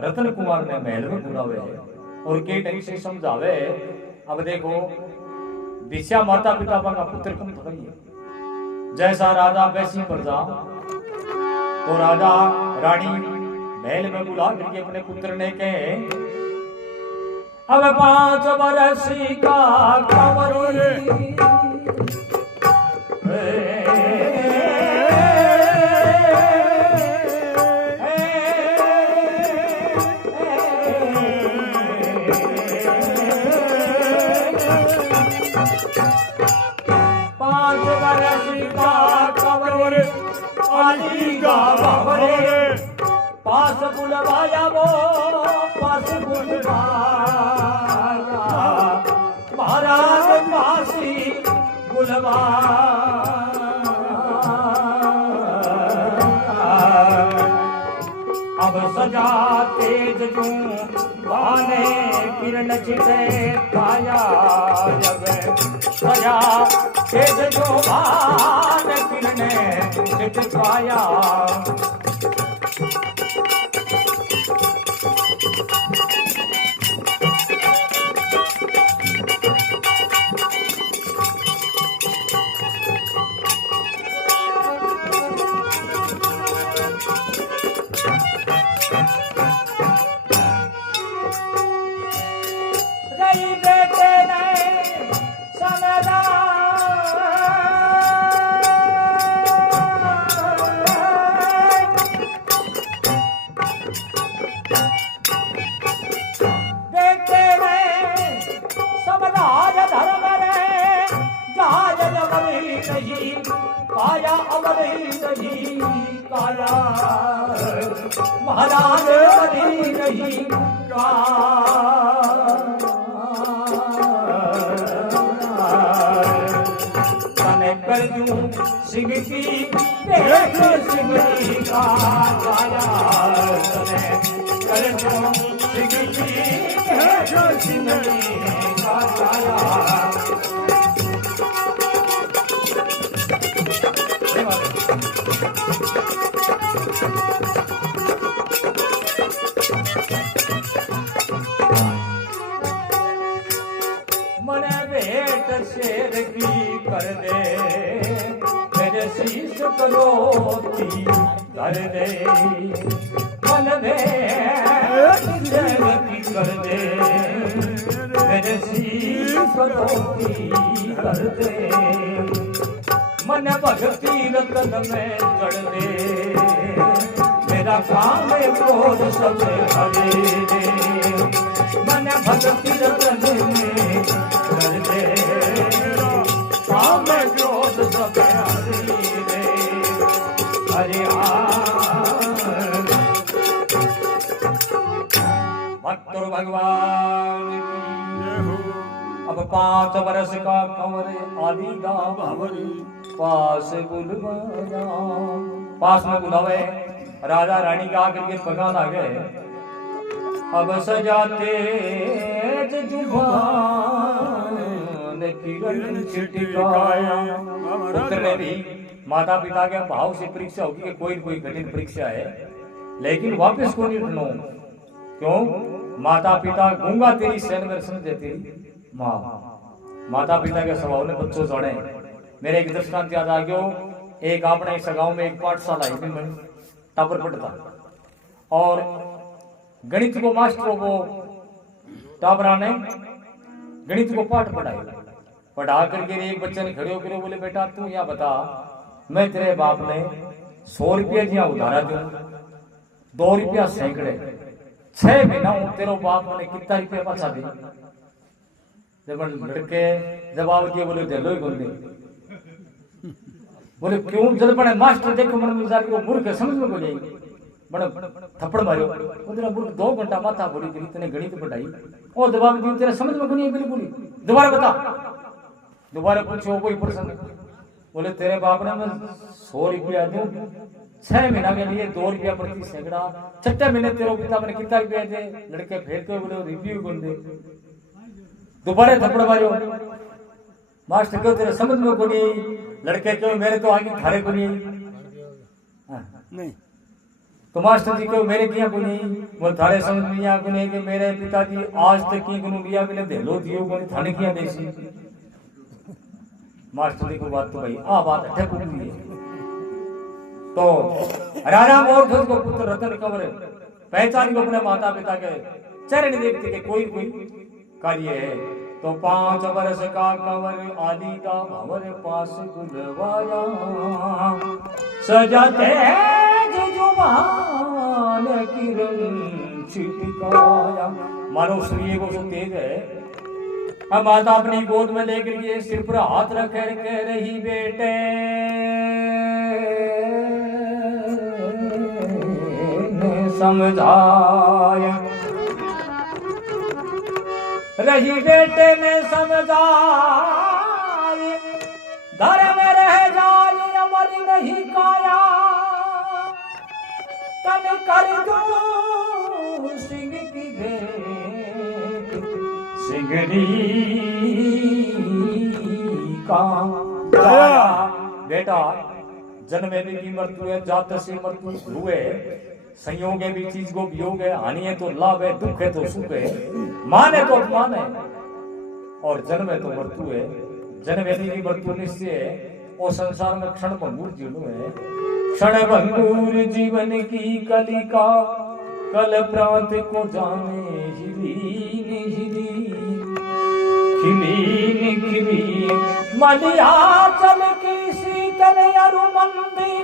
रतन कुमार ने महल में बुलावे और के ढंग से समझावे। अब देखो दिशा माता पिता का पुत्र कम थोड़ी है, जैसा राजा वैसी प्रजा। तो राजा रानी महल में बुला करके अपने पुत्र ने कहे, अब 5 वर्ष का कंवरी पास बुलवाया वो पास बुलवाया महाराज पासी बुलवाया। अब सजा तेज जूं भाने किरण छिटे पाया। जब सजा तेज जो भान किरण छिट पाया। पाया अमर नहीं पाया महाराज नहीं तने कर दूं सिंह की देख सिंह का पाया। तने कर दूं सिंह की देख सिंह का पाया। मने भेंट शेर की कर दे मेरे शीश करोती कर दे। मन भेंट शेर की कर दे मेरे शीश करोती कर दे। मन भक्ति रतन में चढ़ दे मेरा काम क्रोध सब हरे दे। मन भक्ति रतन में चढ़ दे काम क्रोध सब हरे दे। हरे भक्तों भगवान की। अब 5 वर्ष का कंवर आदि गाँव पास बुलवाया। पास में बुलावे राजा रानी का आकर के पगान आ गए। अब सजाते जुबान किरण छिटकाया। पुत्र ने भी माता पिता के भाव से परीक्षा होगी कि कोई कोई कठिन परीक्षा है, लेकिन वापस को नहीं उठना। क्यों? माता पिता गूंगा तेरी सैन में समझ देती माँ। माता पिता के स्वभाव ने बच्चों जोड़े। मेरे एक दृष्टांत याद आ गयो। एक आपने इस गांव में एक पाठशाला है, टापर पढ़ता और गणित को मास्टर वो टाबरा ने गणित को पाठ पढ़ाया पढ़ा करके एक बच्चे ने खड़े होकर बोले बेटा तू यहाँ बता, मैं तेरे बाप ने 100 रुपया जिया उधारा दूं, 2 रुपया सैकड़े, 6 महीना हूं तेरे बाप ने कितना रुपया पाछा दी? जब लड़के जवाब दिए बोले दिलो ही बोले, बोले क्यों? जब बड़े मास्टर देखो मन मिजाज को मूर्ख समझ में बोले बड़ा थप्पड़ मारो, वो तेरा मूर्ख 2 घंटा माथा बोली तेरी तने गणित पढ़ाई और जवाब दी तेरे समझ में नहीं बिल्कुल। दोबारा बता, दोबारा पूछो कोई प्रश्न। बोले तेरे बाप ने मैं 100 रुपया दूं, 6 महीना के लिए 2 रुपया प्रति सैकड़ा, 6 महीने तेरे पिता मैंने कितना रुपया दे? लड़के फेर के बोले रिव्यू कर दे, दोबारा थप्पड़ मारो। मास्टर क्यों तेरे समझ में को नहीं? लड़के क्यों मेरे तो आगे थारे को नहीं? नहीं तो मास्टर जी क्यों मेरे किया को नहीं? वो थारे समझ में यहाँ को नहीं कि मेरे पिताजी आज तक की गुनु लिया बिना देलो दियो को थाने किया देसी। मास्टर जी को बात तो भाई आ बात अठे पूरी है। तो राजा मोर को पुत्र रतन कंवर पहचान को अपने माता पिता के चरण देखते के कोई कोई कार्य है। तो 5 वर्ष का कंवर आदि का भंवर पास गुलवाया, सजाते जुबान किरण छिटकाया। मानो सूर्य को जो तेज है, अब माता अपनी गोद में लेकर के सिर पर हाथ रख कह रही बेटे ने समझाया, रही बेटे ने समझाए, धर्म रह जाए अमर नहीं काया, तन कर दो सिंह की भेंट सिंगड़ी का गाया। बेटा जन्मे की मृत्यु है, जात से मृत्यु हुए, संयोग है भी चीज को वियोग है, हानि है तो लाभ है, दुख है तो सुख है, मान है तो अपमान है, और जन्म है तो मृत्यु है। जन्म की मृत्यु निश्चय है, और संसार में क्षण भंगुर जीवन है। क्षण भंगुर जीवन की कलिका, कल प्रांत को जाने हिरीन हिरीन खिलीन खिलीन। मलिया चल की शीतल अरुमंदी,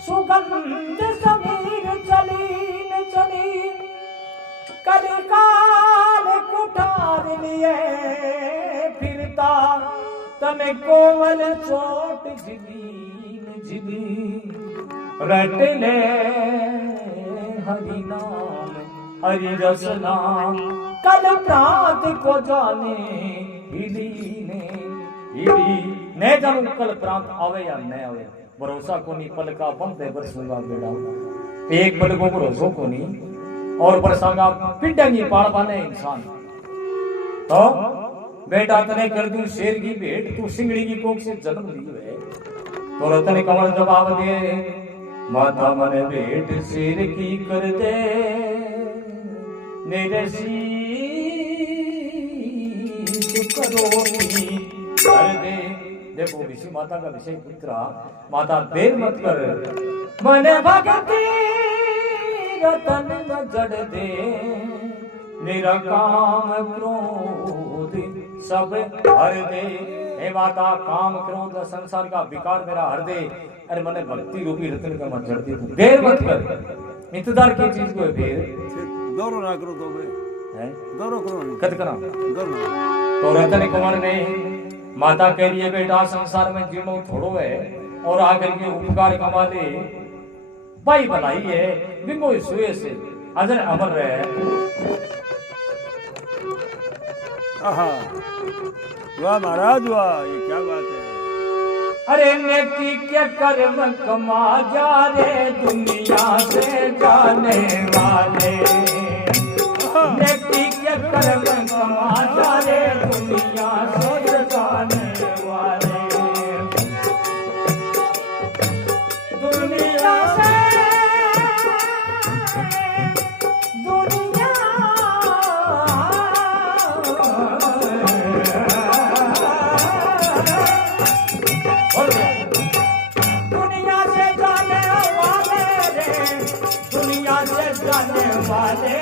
सुगंध समीर चलीन चलीन। कलिकाल कुठार लिए फिरता, तने कोमल चोट झिलीन झिलीन। रट ले हरि नाम हरि रस नाम, कल प्रात को जाने हिलीने हिली। न जानू कल प्रात आवे या न आवे, भरोसा को नहीं पल का बंद है बरसूंगा बेड़ा। एक पल को भरोसा को नहीं और बरसांगा पिंडेंगी पाड़ पाने इंसान। तो बेटा तने कर दूं शेर की भेंट, तू सिंगड़ी की कोख से जन्म ली है। तो रतन कंवर जवाब दे, माता मन भेंट शेर की कर दे, मेरे शीश करोनी कर दे। देखो ऋषि माता का विषय पुत्रा, माता देर मत कर, मन भगती रतन न जड़ दे, मेरा काम क्रोध सब हर दे। हे माता काम क्रोध संसार का विकार मेरा हर दे, अरे मैंने भक्ति रूपी रतन का मत जड़ दे। तू देर मत कर, इंतजार की चीज को है देर। दौरो ना करो तो है दौरो करो कद करा। दौरो। तो रतन कंवर ने माता कह रही है बेटा संसार में जीणो थोड़ो है, और आकर के उपकार कमा ले भाई भलाई है, बिंगो सुए से अजर अमर रहे। आहा वाह महाराज वाह, ये क्या बात है। अरे नेकी क्या कर्म कमा जा रे दुनिया से जाने वाले, नेकी क्या कर्म कमा जा रे दुनिया से जाने वाले। दुनिया से दुनिया दुनिया से जाने वाले रे, दुनिया से जाने वाले,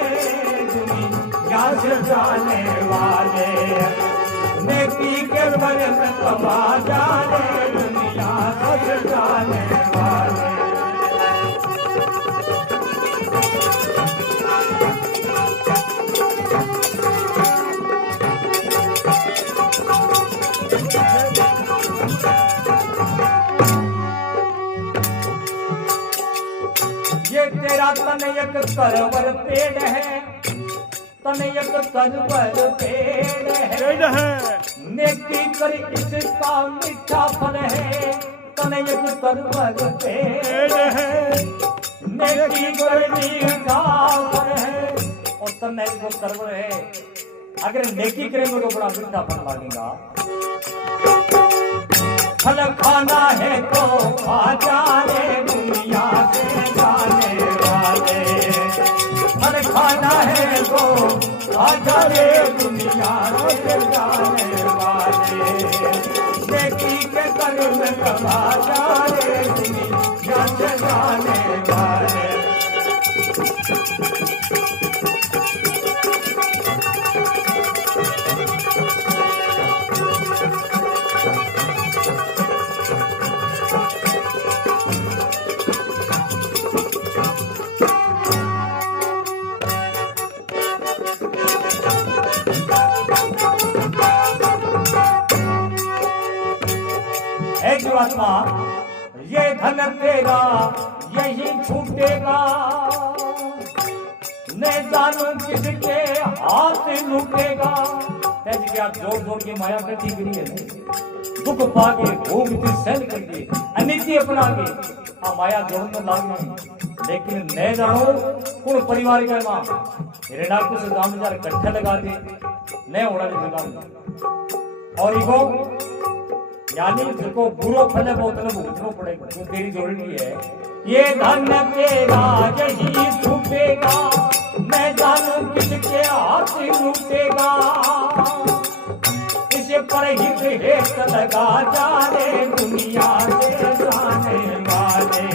दुनिया से जाने वाले। नेकी के बरकत क्षमा जाने दुनिया से जाने वाले। ये तेरा तनयक करवर पेड़ है, तनयक करवर पेड़ है, नेकी कर इसका मीठा फल है, तनयक करवर पेड़ है, नेकी कर मीठा फल है। और तनयक जो करवर है, अगर नेकी करेंगे तो बड़ा मीठा फल लगेगा। फल खाना है तो खा जाने दुनिया से जाने वाले, फल खाना है तो खा जाने दुनिया से जाने वाले, नेकी के कर्म कमा जाने दुनिया से जाने वाले। जीवात्मा ये धन तेरा यही छूटेगा, न जानू किसके हाथ लूटेगा। क्या जोर जोर की माया करती गिरी है, दुख पाके भोगती सहन करके अनिति अपना के आ माया जोड़ में लागना। लेकिन न जानो कौन परिवार का मां हिरणाक्ष से दाम जार कट्ठे लगा दे न होना जगह। और इको यानी जिसको बुरो फल है वो उतना भुगतना पड़ेगा, जो तेरी जोड़नी है। ये धन तेरा यही छूटेगा, मैं जानू किसके हाथ लूटेगा, इसे पर हित हेत लगा जाने दुनिया से जाने वाले,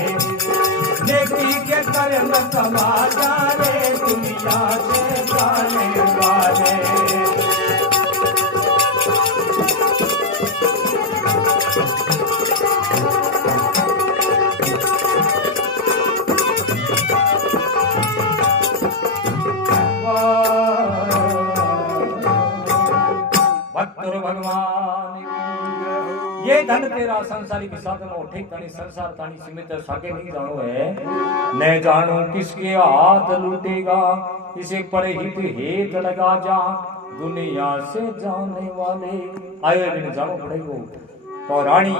नेकी के कर्म कमा जाने दुनिया से जाने वाले। भक्तों भगवान ये धन तेरा संसारी के साधन हो ठीक तानी संसार तानी सीमित साके नहीं जानो है, न जानो किसके हाथ लूटेगा, इसे पर हित हेत लगा जा दुनिया से जाने वाले। आयो बिन जानो पड़ेगो। तो रानी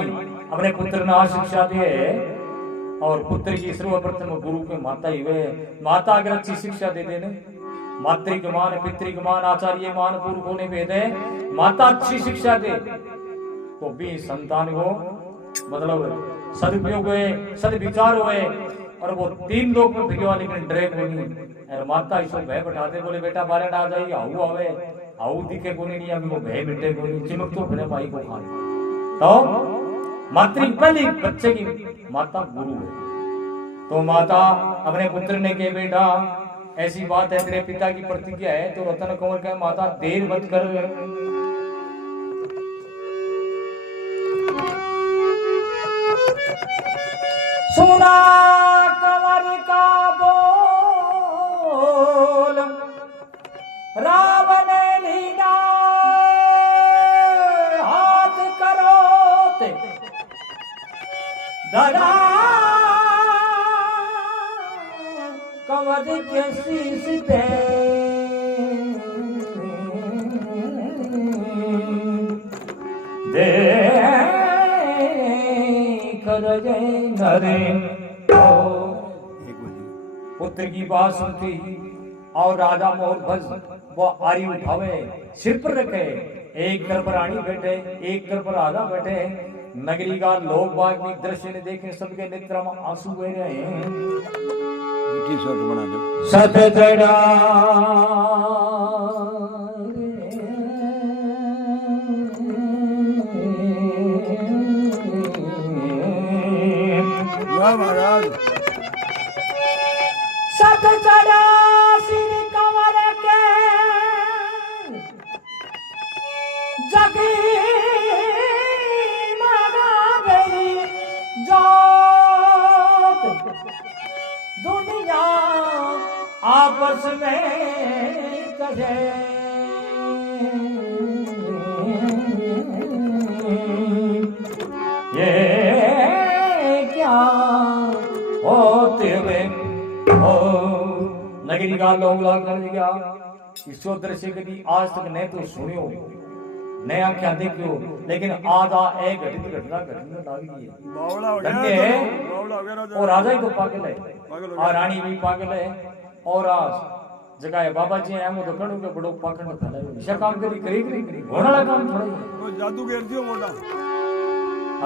अपने पुत्र ने शिक्षा दी और पुत्र की सर्वप्रथम गुरु के माता ही वे। माता अगर अच्छी शिक्षा दे देने, मातृगमान पितृगमान आचार्य मान पुरखों ने भेदे, माता अच्छी शिक्षा दे तो भी संतान को मतलब सदुपयोग हुए सदविचार हुए और वो तीन लोग में भिगवा लेकिन डरे को नहीं। और माता इसको भय बैठाते बोले बेटा बारे ना जाइए, हाउ आवे हाउ दिखे को नहीं, अभी वो भय मिटे को नहीं, चिमक तो फिर माई को खाने। तो मातृ पहली बच्चे की माता गुरु है। तो माता अपने पुत्र ने कहे बेटा ऐसी बात है, तेरे पिता की प्रतिज्ञा है, तो रतन कंवर कहे माता देर मत कर। सुना कंवर का बोल रावण लीना हाथ करो ते दरा कंवर के शीश पे दे कर नरे। पुत्र की बात सुनती और राजा मोहन भज वो आरी उठावे सिर पर रखे, एक कर पर रानी बैठे एक कर पर राजा बैठे। नगरी का लोग बाग भी दृश्य ने देखे, सबके नेत्र में आंसू बह रहे हैं। सत जड़ा महाराज सत जड़ा सिर कंवर के जगी पास में कहे ये क्या होते हुए हो नगरी का लोग कर दिया। इसो दृश्य कभी आज तक नहीं तो सुनियो नहीं आंखें देखियो, लेकिन आधा एक घटित घटना घटने लगी है। बावड़ा हो गया धन्य तो, है बावड़ा हो गया राजा। और राजा ही तो पागल है पागल हो और गया। रानी भी पागल है और आज जगह है बाबा जी है वो तो कणु के बड़ो पाखंड फैलायो विषय काम करी घोड़ा काम थोड़ा ही है। तो जादू घेर दियो मोटा।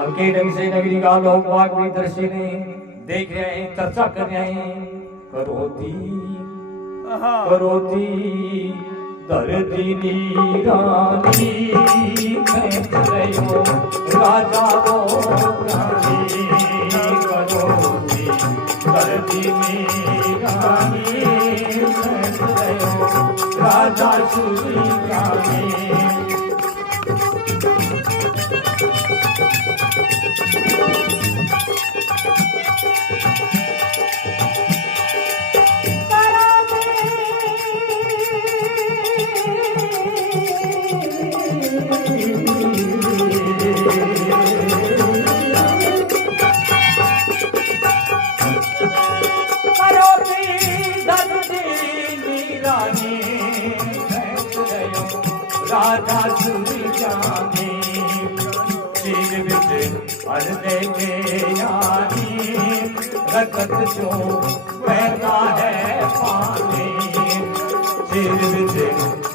अब के ढंग से नगरी का लोग बाग भी दृश्य ने देख रहे हैं, चर्चा कर रहे हैं। करोती करोती दर्दी रानी खेच रहो राजा रो रानी करोती दर्दी रानी खेच रहो राजा सुरी रानी। राजा सुरी जाने सिर विच हर दे के यानी रखत जो बहता है पानी सिर विच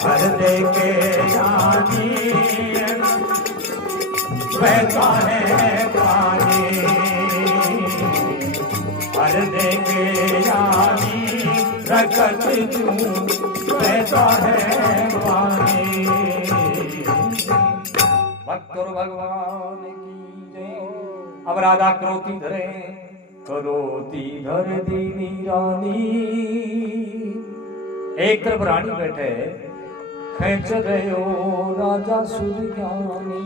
हर दे के यानी बहता है पानी हर दे के यानी रखत जो बहता है पानी। भक्त और भगवान की जय। अब राधा क्रोती धरे करोती धर दीनी रानी। एक तरफ रानी बैठे खेच रहे हो राजा सूर्यानी।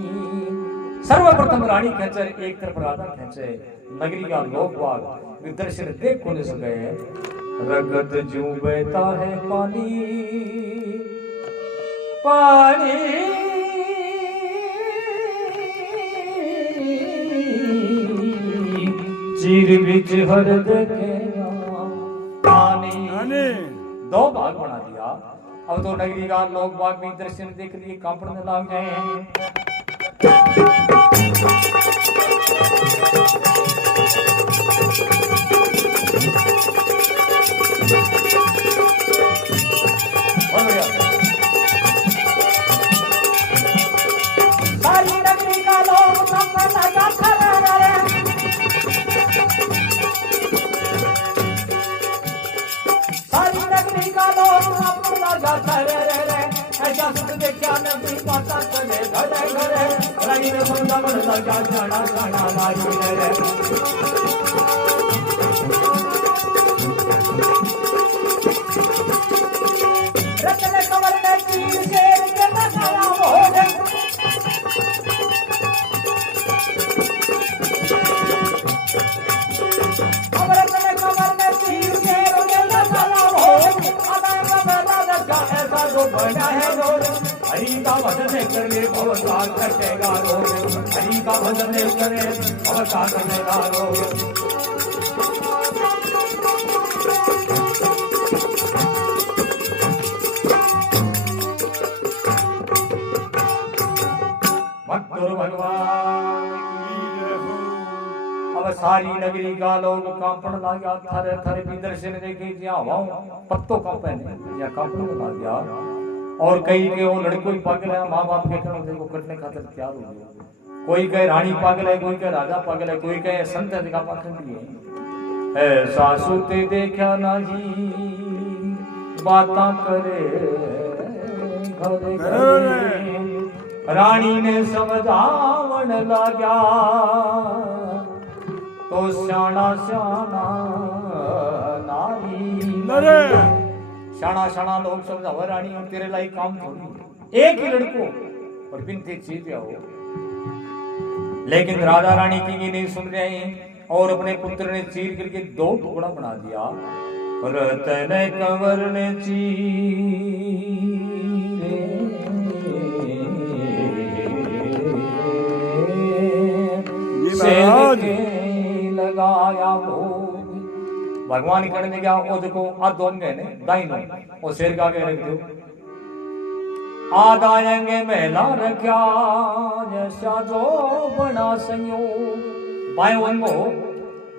सर्वप्रथम रानी खेचे एक तरफ राधा खेचे नगरी का लोकवाद दर्शन देख को नहीं सके। रगत जू बहता है पानी पानी चीर बिच हर देखे पानी। दो भाग बना दिया। अब तो नगरी का लोग बाग भी दृश्य देख लिए कांपने लग गए। सारी नगरी का लोग कांपने लगा खड़े। सारी नगरी का लोग कांपने लगा खड़े। ऐसा सुन देखा नगरी पाता चले घरे घरे। रानी ने समझा मन लगा जाना जाना लाई रे। रत्न कमर में तीर शेर के नगाया हो गए। अब रत्न कमर में तीर शेर के नगाया हो गए। अदाय का बेला लगा ऐसा जो बना है रोज। हरि का भजन करे भवता कटेगा रोज। हरि का भजन करे भवता कटेगा रोज। भगवान अब सारी नगरी का लोग कांपन लगा। थर थर भी दर्शन देखे जहाँ हवाओं पत्तों कांपे या कांपने लग गया। और कई के वो लड़कों ही पागल है माँ बाप के कहने को कटने खातिर तैयार हो गए। कोई कहे रानी पागल है, कोई कहे राजा पागल है, कोई कहे संत है का पाखंडी है। ऐसा सुते देखा ना जी बाता करे घरे घरे। रानी ने समझावन लगा तो श्याणा श्याणा नारी श्याणा श्याणा लोग समझावा रानी और तेरे लाई काम थोड़ी एक ही लड़को और बिनते चीज हो। लेकिन राजा रानी की नहीं सुन रहे और अपने पुत्र ने चीर करके दो टुकड़ा बना दिया। रतन कंवर ने चीरे महाराज। के लगाया वो भगवान करने गया वो देखो आदोंगे ने दाइनो वो शेर का के रख दो आद आएंगे मेला रख्या जैसा जो बना संयोग बाएं वंगो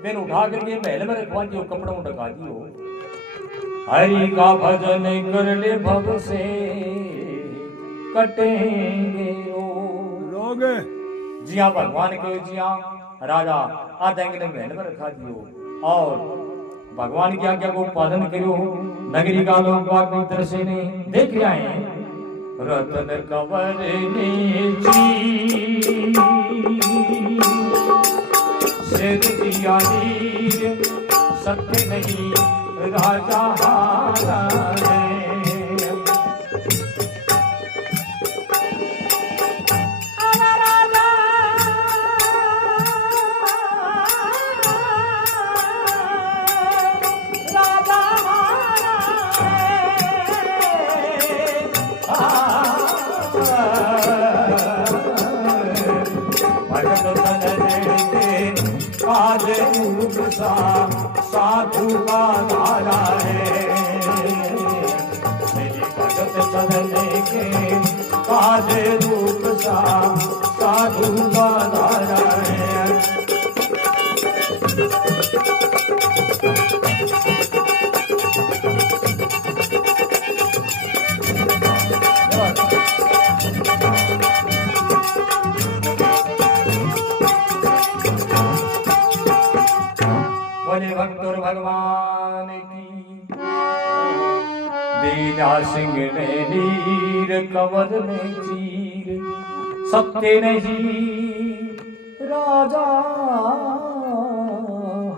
बिन उठा करके महल में रखवा दियो कपड़ों में ढका दियो हरि का भजन कर ले भव से कटेंगे रोग जी हाँ भगवान के जी हाँ राजा आदेंगे ने महल में रखा दियो और भगवान की आज्ञा को पालन करो नगरी का लोग बाग भीतर से ने देख रहे हैं रतन कंवर ने सिर दिया नीर सत्य नहीं राजा हारा है साधु का धारा है मेरी भगत चलने के काज रूप सा साधु का धारा है भक्तों भगवान की दीना सिंह ने नीर कंवर ने चीर सत्य नहीं राजा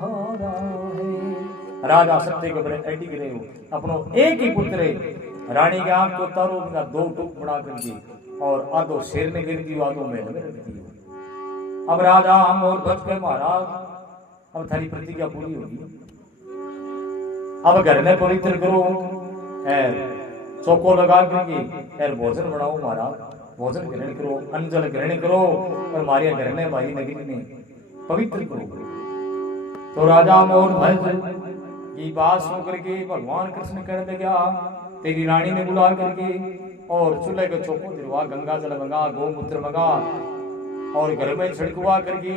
हारा है राजा सत्य के बड़े एडी गिरे हो अपनो एक ही पुत्र है रानी के आंख को तारो का दो टुक बना कर दी और आधो शेर ने गिर दी आधो महल में रख दी अब राजा हम और बच गए महाराज अब थारी प्रतिज्ञा पूरी होगी अब घर में पवित्र करो चौको लगा करके भोजन बनाओ महाराज भोजन ग्रहण करो अंजल ग्रहण करो और मारिया घर में हमारी नगरी में पवित्र करो तो राजा मोहन भज की बात सुन करके भगवान कृष्ण कहने लगा तेरी रानी ने बुला करके और चूल्हे के चौको दिलवा गंगा जल मंगा गोमूत्र मंगा और घर में छिड़कवा करके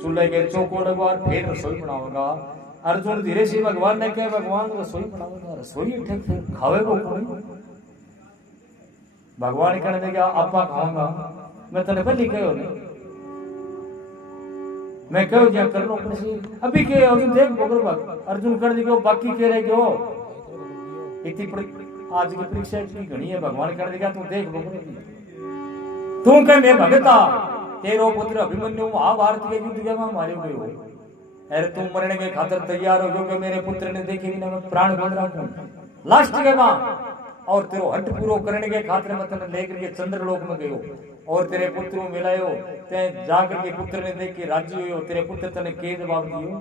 चूल्हे के चौको लगवा फिर रसोई बनाऊंगा अर्जुन धीरे से भगवान ने कहा भगवान रसोई बनाऊंगा रसोई ठीक खावे को भगवान कहने लगे आपा खाऊंगा मैं तेरे पहले कहो नहीं मैं कहो क्या कर लो अपने अभी के अर्जुन देख बगर अर्जुन कर दियो बाकी कह रहे क्यों इतनी आज की परीक्षा की घनी है भगवान कहने लगा तू देख बगर तू कह मैं भगता तेरो पुत्र अभिमन्यु महाभारत के युद्ध में मारे हुए हो अरे तुम मरने के खातिर तैयार हो क्योंकि मेरे पुत्र ने देखे बिना मैं प्राण बंद रखूं लास्ट के बाद और तेरो हट पूरो करने के खातिर मैं तने लेकर के चंद्रलोक में गयो और तेरे पुत्र को मिलायो ते जाकर के पुत्र ने देख के राजी हुयो तेरे पुत्र तने के जवाब दियो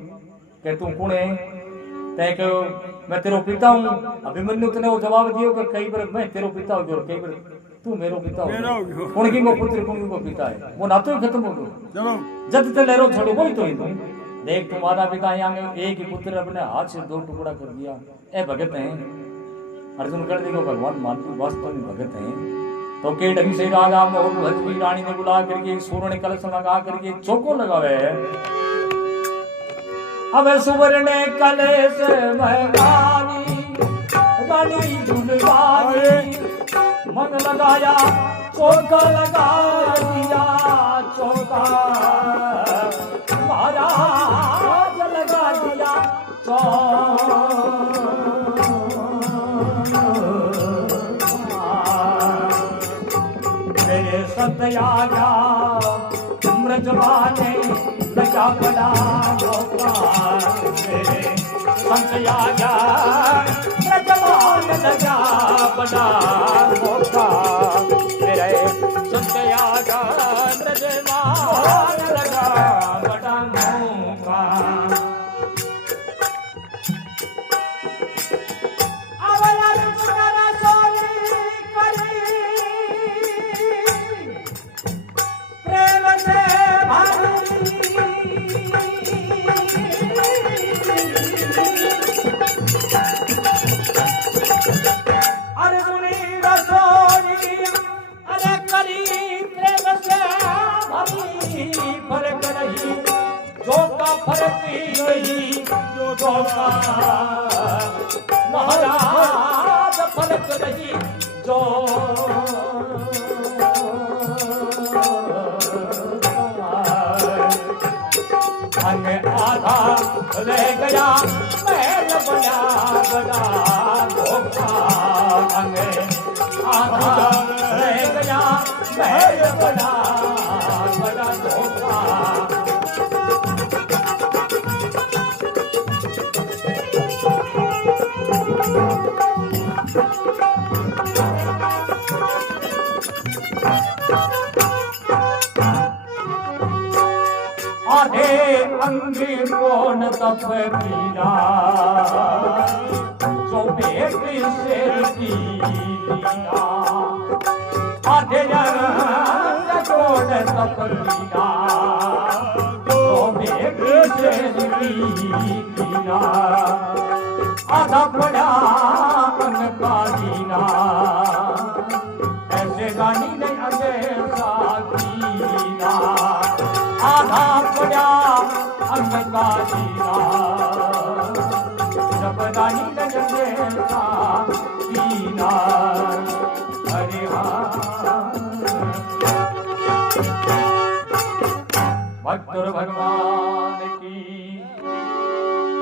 कि तू कौन है ते कहो मैं तेरो पिता हूं अभिमन्यु तने वो जवाब दियो कि कई बार मैं तेरो पिता हूं और कई बार तू मेरो पिता हो कौन की को पुत्र कौन को पिता है वो नातो ही खत्म हो गयो चलो जब ते लेरो छोड़ो वही तो ही देख तुम माता पिता यहाँ एक ही पुत्र अपने हाथ से दो टुकड़ा कर दिया ए भगत हैं अर्जुन कर देखो भगवान मानवी वास्तव में भगत हैं तो के ढंग से राजा मोहन भज की रानी ने बुला करके स्वर्ण कलश लगा करके चौको लगावे अब सुवर्ण कलश महंगानी रानी दुलवानी मन लगाया चौका लगा दिया चौका महाराज लगा दिया मेरे सत्या मृजवाने लगा बड़ा मेरे संशया मृजवान लगा बड़ा मौका मेरे संशया मृजवान लगा बड़ा मौका फरती नहीं जो का महाराज फरक नहीं जो अंग आधा रह गया महल बना बना धोखा अंग आधा रह गया महल बना बना धोखा आधे अंगी कौन तप पीना जो बेटी शेर की दीना आधे रंग कौन तप पीना जो बेटी शेर की दीना आधा पड़ा अन का दीना ऐसे गानी नहीं अंगेजा दीना आधा पड़ा अंग का दीना जब रानी नजरेसा दीना हरे भक्तुर भगवान की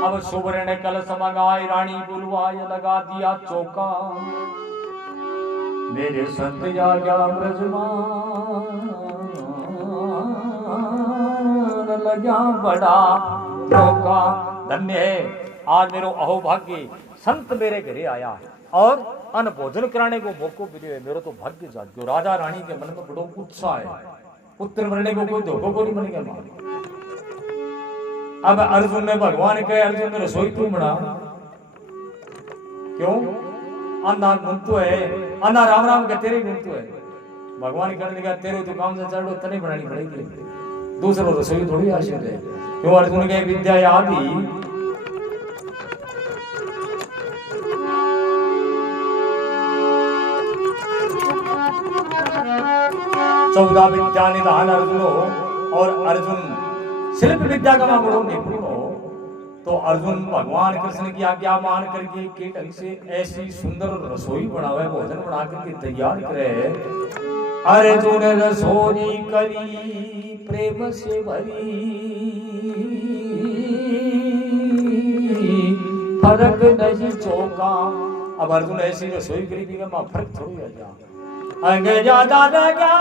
अब सुवर्ण कलश मंगाए रानी बुलवाए लगा दिया चौका मेरे संत या गया ब्रजमान लगा बड़ा धोखा धन्य है आज मेरो अहोभाग्य संत मेरे घरे आया और अन्न भोजन कराने को मौको मिले है मेरो तो भाग्य जाग्यो राजा रानी के मन में बड़ो उत्साह है पुत्र मरने को कोई धोखो को नहीं बनेगा अब अर्जुन ने भगवान कहे अर्जुन ने रसोई तू बना क्यों अन्ना गुंतु है अन्ना राम राम के तेरे गुंतु है भगवान कहने लगा तेरे तो काम से चढ़ो तने बनानी पड़ेगी दूसरों रसोई थोड़ी आशीर्वाद है क्यों अर्जुन के विद्या आदि चौदह विद्या निधान अर्जुनो और अर्जुन शिल्प विद्या का बड़ो निपुण हो तो अर्जुन भगवान कृष्ण की आज्ञा मान करके के ढंग से ऐसी सुंदर रसोई बनावे भोजन बना करके तैयार करे अर्जुन रसोई करी प्रेम से भरी फर्क नहीं चौका अब अर्जुन ऐसी रसोई करी भी मां फर्क थोड़ी आ जा अंगे ज्यादा न क्या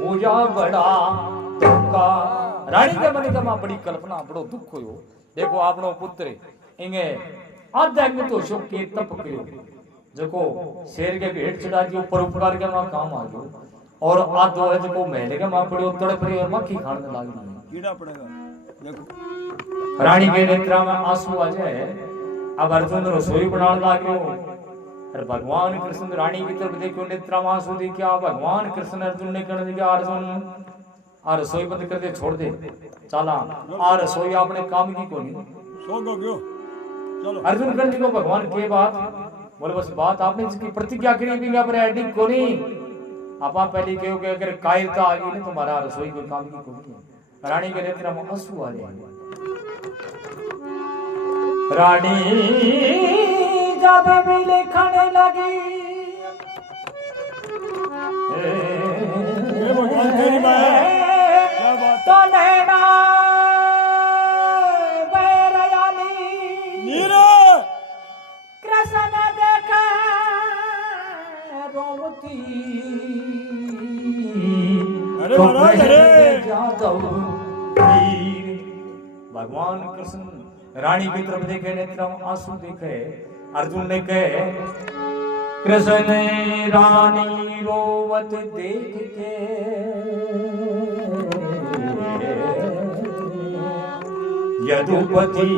पूजा बड़ा धोखा रानी के मन का बड़ी कल्पना बड़ो दुख हो देखो आपनो पुत्र इंगे आधा में तो शोक के तप करो जको शेर के भेंट चढ़ा दियो परोपकार के मां काम आ गयो और आधो है जको महले के मां पड़ो तड़प रही और मक्खी खाने लाग गई कीड़ा पड़ेगा देखो रानी के नेत्रा में आंसू आ जाए अब अर्जुन रसोई बनाने लाग गयो और भगवान कृष्ण रानी की तरफ देखो नेत्रा में आंसू देखा भगवान कृष्ण अर्जुन ने कहने लगा अर्जुन आ रसोई बंद कर दे छोड़ दे चला आ रसोई आपने काम की कोनी सो गयो चलो अर्जुन कहने लगा भगवान के बात बोले बस बात आपने इसकी प्रतिज्ञा करी बिंगा पर एडिंग कोनी आपा पहले कहो कि अगर कायरता आ गई ना तुम्हारा रसोई कोई काम की कोनी रानी के नेत्र में आंसू आ रहे रानी जब मिले खाने लगी भगवान तेरी मां क्या बात तो नैना बैरयानी नीरा कृष्ण देखा रोमती अरे महाराज अरे भगवान कृष्ण रानी की तरफ देखे नेत्र आंसू देखे अर्जुन ने कहे कृष्ण रानी रोवत देख के यदुपति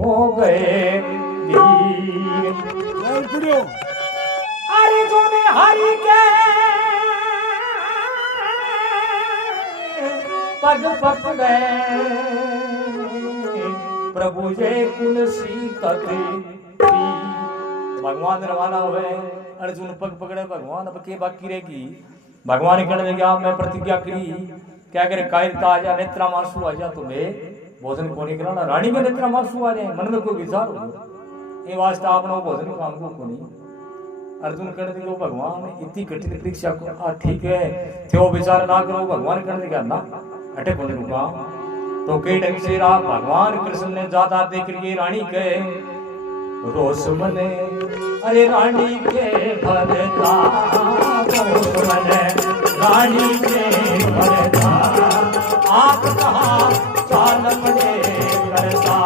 हो गए अर्जुन हरि के पग पकड़े प्रभु जे कुल सीतत भगवान रवाना हुए अर्जुन पग पकड़े भगवान अब के बाकी रहेगी भगवान कहने लगे मैं प्रतिज्ञा करी क्या करे कायरता आ जा नेत्रा मांसू आ जा तुम्हें भोजन को नहीं कराना रानी के नेत्रा मांसू आ जाए मन में कोई विचार हो ये वास्ता अपना भोजन काम को नहीं अर्जुन कहने लगे भगवान इतनी कठिन परीक्षा को ठीक है थे वो विचार ना करो भगवान कहने लगे ना अटक होने रुका तो कई ढंग से भगवान कृष्ण ने ज्यादा देख लिए रानी के रोस मने अरे रानी के भरता रोस मने रानी के भरता आप कहा चाल मने करता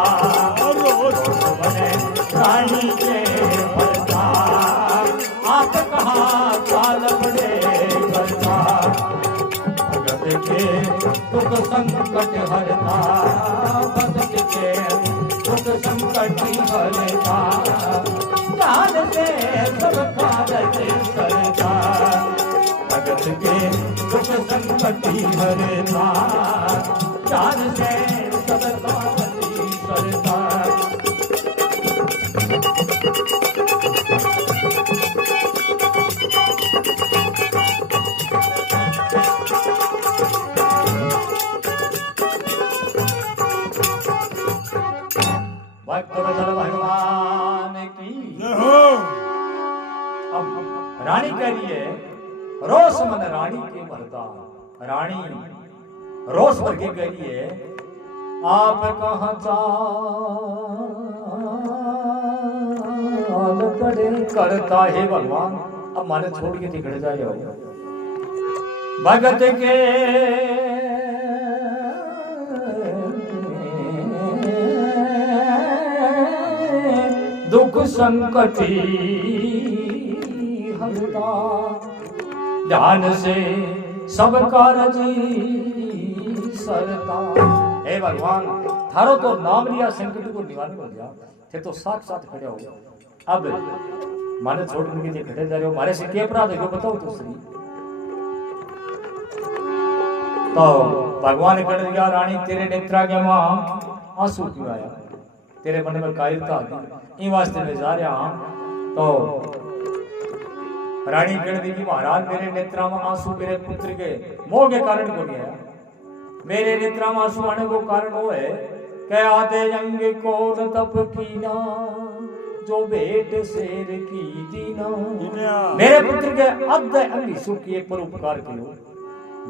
रोस मने रानी के भरता आप कहा चाल मने करता भगत के दुख संकट हरता भगत के दुख संकट हरता काल से सब काल से करता भगत के दुख संकट हरता काल से सब काल से करता भगवान की अब रानी कह रही है रोस मन रानी के मरता रानी रोस भर के कह रही है आप कहाँ चाल करे करता है भगवान अब माने छोड़ के दिखड़ जाए भगत के दुख संकटी हरता ध्यान से सब कारज सरता हे भगवान थारो तो नाम लिया संकट को निवारण हो गया थे तो साक्षात खड़े हो अब माने छोड़ के खड़े जा रहे हो मारे से क्या अपराध है बताओ तो सही तो भगवान कह दिया रानी तेरे नेत्रा के मां आंसू क्यों आया तेरे मन में कायरता आ गई इन वास्ते में जा रहा तो रानी कह दी कि महाराज मेरे नेत्रा में आंसू मेरे पुत्र के मोह के कारण को नहीं आया मेरे नेत्रा में आंसू आने को कारण वो है कि आते जंग को तप कीना जो बेट शेर की दीना मेरे पुत्र के अद्ध अंगी सुख के परोपकार करो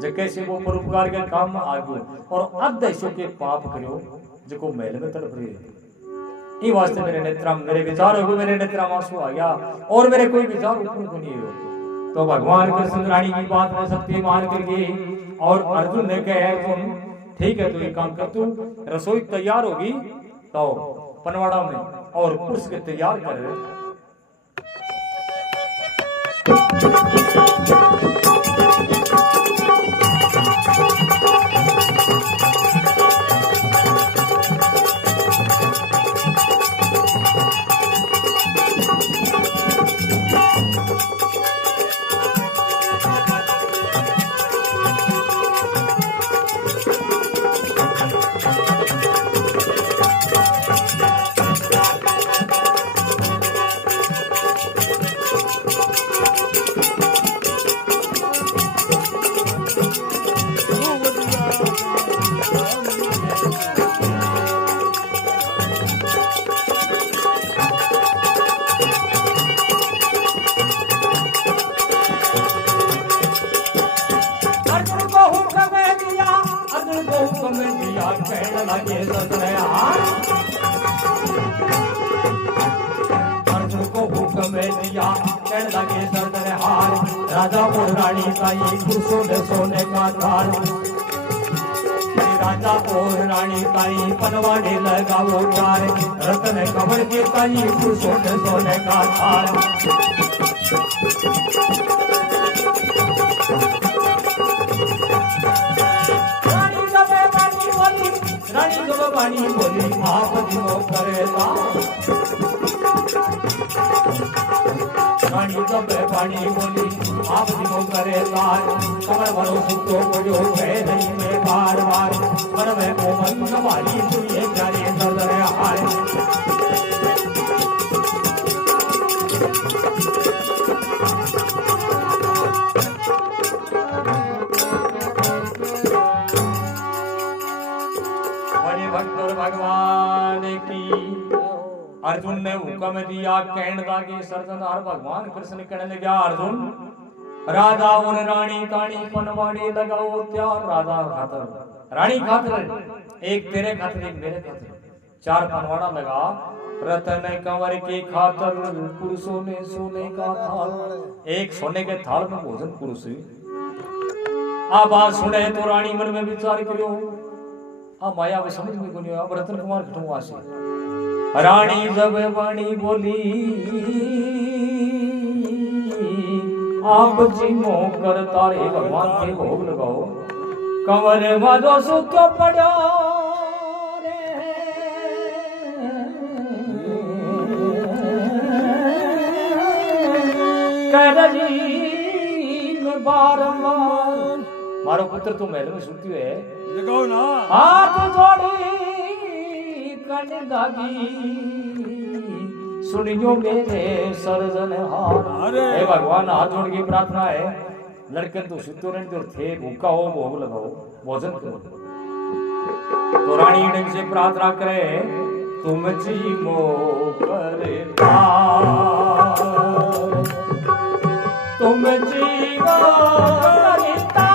जो कैसे वो परोपकार के काम में आगो और अद्ध सुख के पाप करो जो मेल में तड़प रहे ये वास्ते मेरे नेत्रा मेरे विचार हो मेरे नेत्रा आंसू आ गया और मेरे कोई विचार उत्पन्न को नहीं हो तो भगवान कृष्ण रानी की बात में सत्य मान करके और अर्जुन ने कहा तुम ठीक है तो ये काम कर तू रसोई तैयार होगी तो पनवाड़ा में और पुरुष के तैयार कर अर्जुन को हुक्म दिया कहने लगे सरदर हार राजा और रानी का ये सोने सोने का थाल राजा और रानी का ये पनवाड़े लगाओ चार रतन कमर के का ये सोने सोने का थाल रानी जब पानी बोली आप दिनो करेगा रानी जब रानी बोली आप दिनों करे तार कमर भरो सुतो पड़ो है नहीं में बार बार मन में कोमल नवाली सुनिए जाने दर्द हाय भगवान की अर्जुन ने हुक्म दिया कहने लगे सरदार भगवान कृष्ण कहने लगा अर्जुन राधा और रानी तानी पनवाड़ी लगाओ त्यार राधा खातर रानी खातर एक तेरे खातर एक मेरे खातर चार पनवाड़ा लगा रतन कंवर के खातर पुरुषों ने सोने का थाल एक सोने के थाल में भोजन पुरुष आवाज सुने तो रानी मन में विचार करो आ माया में समझ में को नहीं अब रतन कुमार खटुआ से रानी जब वाणी बोली आप जी मोह कर तारे भगवान के भोग लगाओ कंवर वादो सुख पड़ो रे करजी में बारंबार मारो पुत्र तू महल में सुती है जगाओ ना हाथ जोड़ी कन दागी सुनियो मेरे सरजन हार हे भगवान हाथ जोड़ की प्रार्थना है लड़कन तो सुतो रहने तो थे भूखा हो भोग लगाओ भोजन करो तो रानी ढंग से प्रार्थना करे तुम जी मोह करता तुम जी मोह करता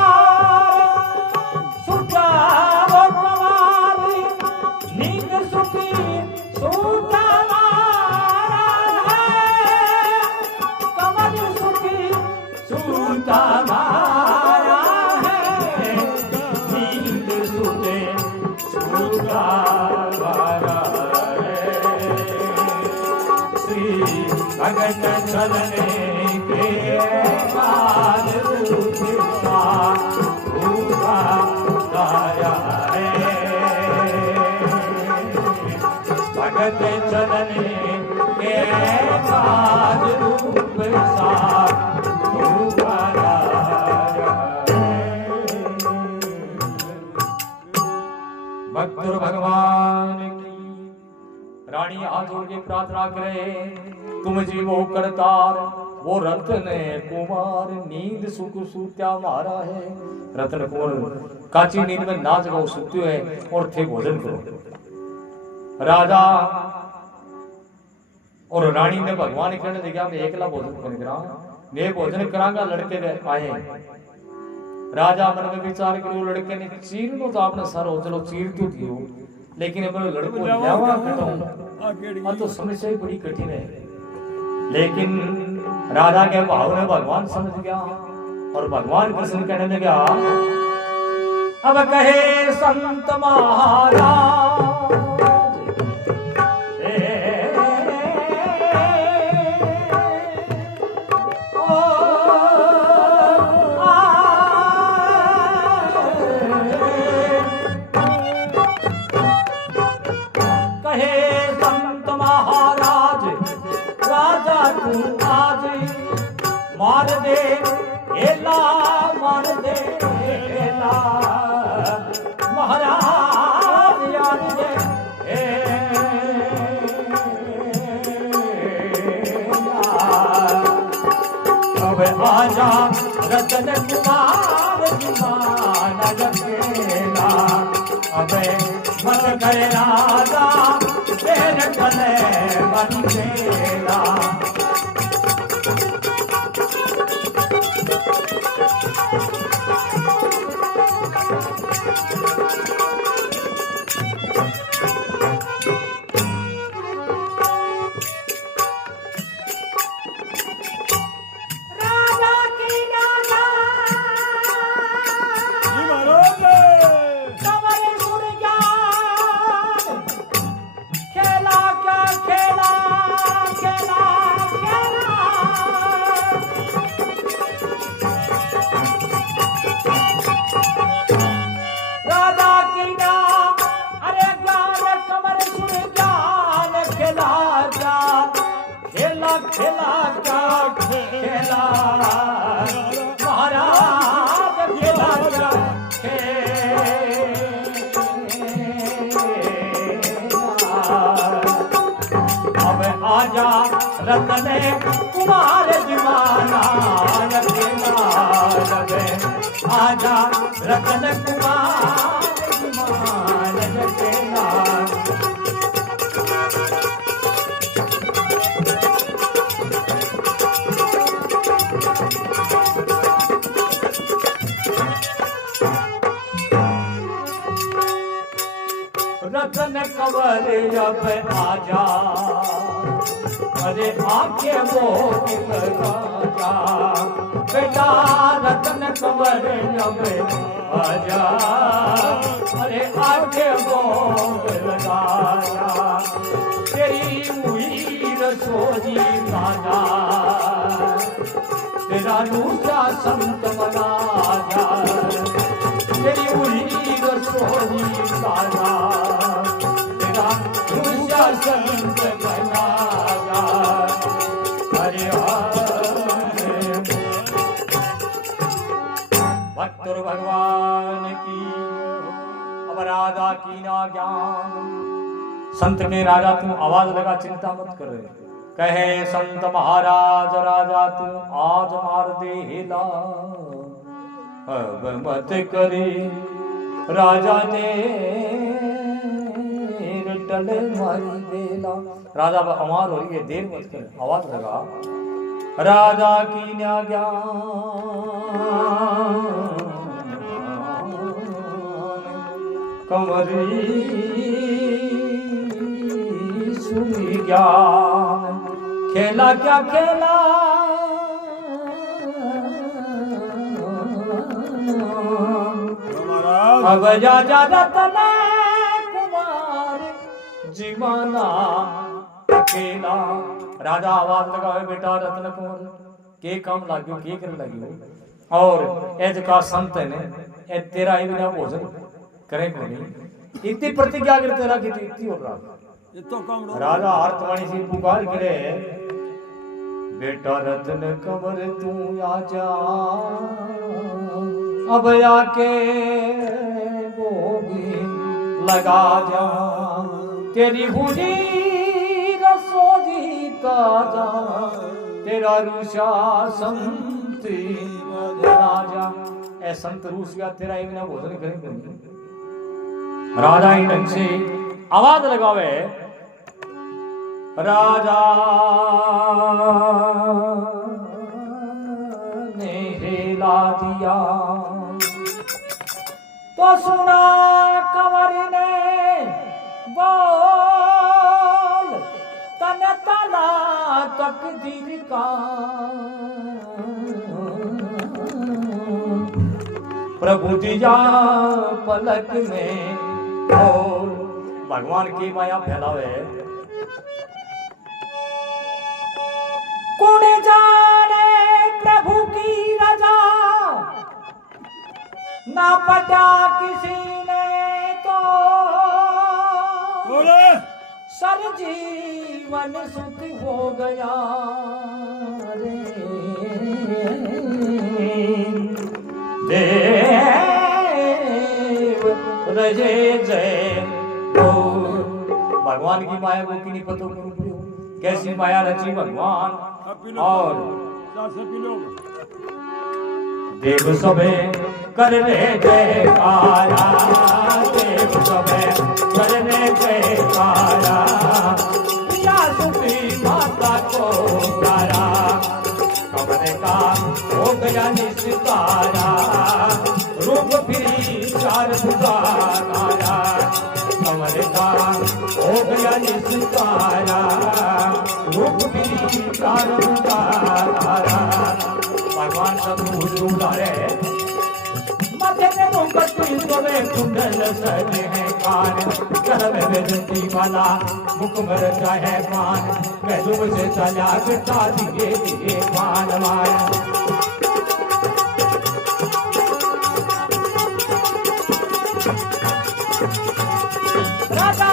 भगत चलने के बाद भगत चलने के बाद रूप सा भक्त भगवान की रानी हाथ जोड़ के प्रार्थना करे तुम जीवो करतार वो रतन कुमार नींद सुख सूत्या मारा है रतन कुमार काची नींद में ना जगाओ सुत्यो है और थे भोजन करो राजा और रानी ने भगवान कहने लगा मैं एकला भोजन कर करा मैं भोजन करांगा लड़के आए राजा मन में विचार करो लड़के ने चीर नो तो आपने सारो चलो चीर तो दियो लेकिन अपने लड़को लेवा खटाऊं तो समस्या ही बड़ी कठिन है लेकिन राधा के भाव में भगवान समझ गया और भगवान कृष्ण कहने लगा अब कहे संत महाराज मार दे एला मार दे एला महाराज याद दे अब आजा रतन कुमार जुमान रखेला अब मत करे राजा तेरे गले बन गेला रतन कुमार दीवाना रखेला रवे आजा रतन कुमार दीवाना रखेला रतन कंवर अब आजा अरे आके वो राजा बेटा रतन कंवर अब आजा अरे आके वो लगाया तेरी हुई रसोई राजा तेरा दूसरा संत बना जा तेरी हुई रसोई राजा तेरा दूसरा संत बना जा हरे भक्त भगवान की अब राजा की ना ज्ञान संत के राजा तुम आवाज लगा चिंता मत कर रहे कहे संत महाराज राजा तू आज मार दे हिला अब मत करी राजा ने टल मारी देला राजा अब अमार हो रही है देर मत कर आवाज लगा राजा की न्या कंवरी सुनी ज्ञान खेला क्या खेला अब जा जा रतन कुमार जीवाना अकेला राजा आवाज लगावे बेटा रतन कुमार के काम लाग्यो के कर लाग्यो और एज का संत ने ए तेरा ही बिना भोजन करे को नहीं इतनी प्रतिज्ञा कर तेरा की इतनी हो रहा तो काम राजा आर्तवाणी से पुकार करे बेटा रतन कंवर तू आजा अब आके वो भी लगा जा तेरी हुई रसोई ताजा तेरा रूसा संती राजा ए संत रूस गया तेरा ही बिना भोजन करेंगे राजा ही ढंग से आवाज लगावे राजा ने हिला दिया तो सुना कंवर ने बोल तन तला तकदीर का प्रभु दिया पलक में और भगवान की माया फैलावे कौन जाने प्रभु की रजा ना पटा किसी ने तो सर जीवन सुख हो गया रे देव रजे जय भगवान की माया को की नहीं पता कैसी माया रची भगवान और देव सबे कर रे जयकारा देव सबे कर रे जयकारा या सुखी माता को तारा कमरे का हो गया निस्तारा रूप फिरी चार पुकारा कमरे का हो गया निस्तारा रूप फिरी चार पुकारा भगवान सब उतारे माथे पे मुकुट इसमें कुंडल सजे हैं कान गले में जंती वाला मुख में रचा है पान मैं तुमसे चला करता दिए दिए पान माया राजा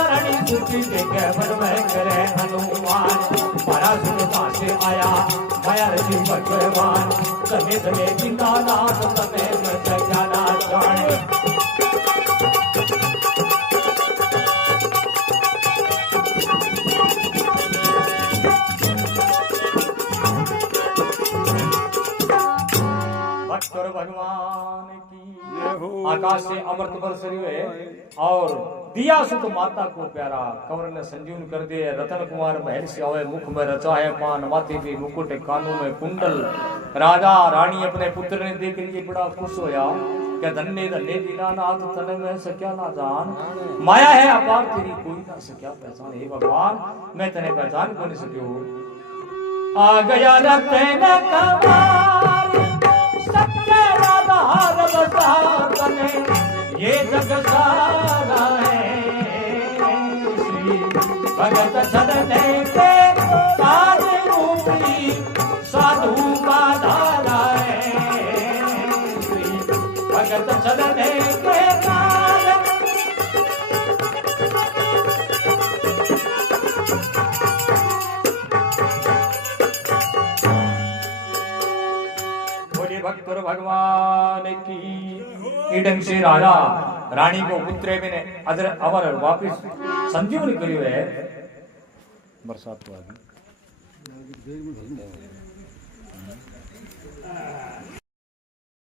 रानी सुखी के मन में करे हनुमान मारा सुनता से आया माया रची भगवान समे समे चिंता नाथ समे में जाना जाने भक्त और भगवान की जय हो। आकाश से अमृत बरस रही है और दिया सुत माता को प्यारा कंवर ने संजीवन कर दिए। रतन कुमार महल से आवे मुख में रचा है पान, माथे पे मुकुट, कानों में कुंडल। राजा रानी अपने पुत्र ने देख के बड़ा खुश होया क्या धन्य धन्य दीनानाथ तन में सक्या ना जान, माया है अपार तेरी कोई ना सक्या पहचान। हे भगवान मैं तने पहचान को नहीं सक्यो। आ गया रतन कमार सत्य आधार बता तने ये जग सारा है। श्री भगत चरणे पे ताज रूपी साधु का धारा है। श्री भगत चरणे पे ताज बोले भक्त और भगवान की। ईडंग से राजा रानी को पुत्र मैंने अदर अवर वापिस संजीवन करियो है। बरसात को आगे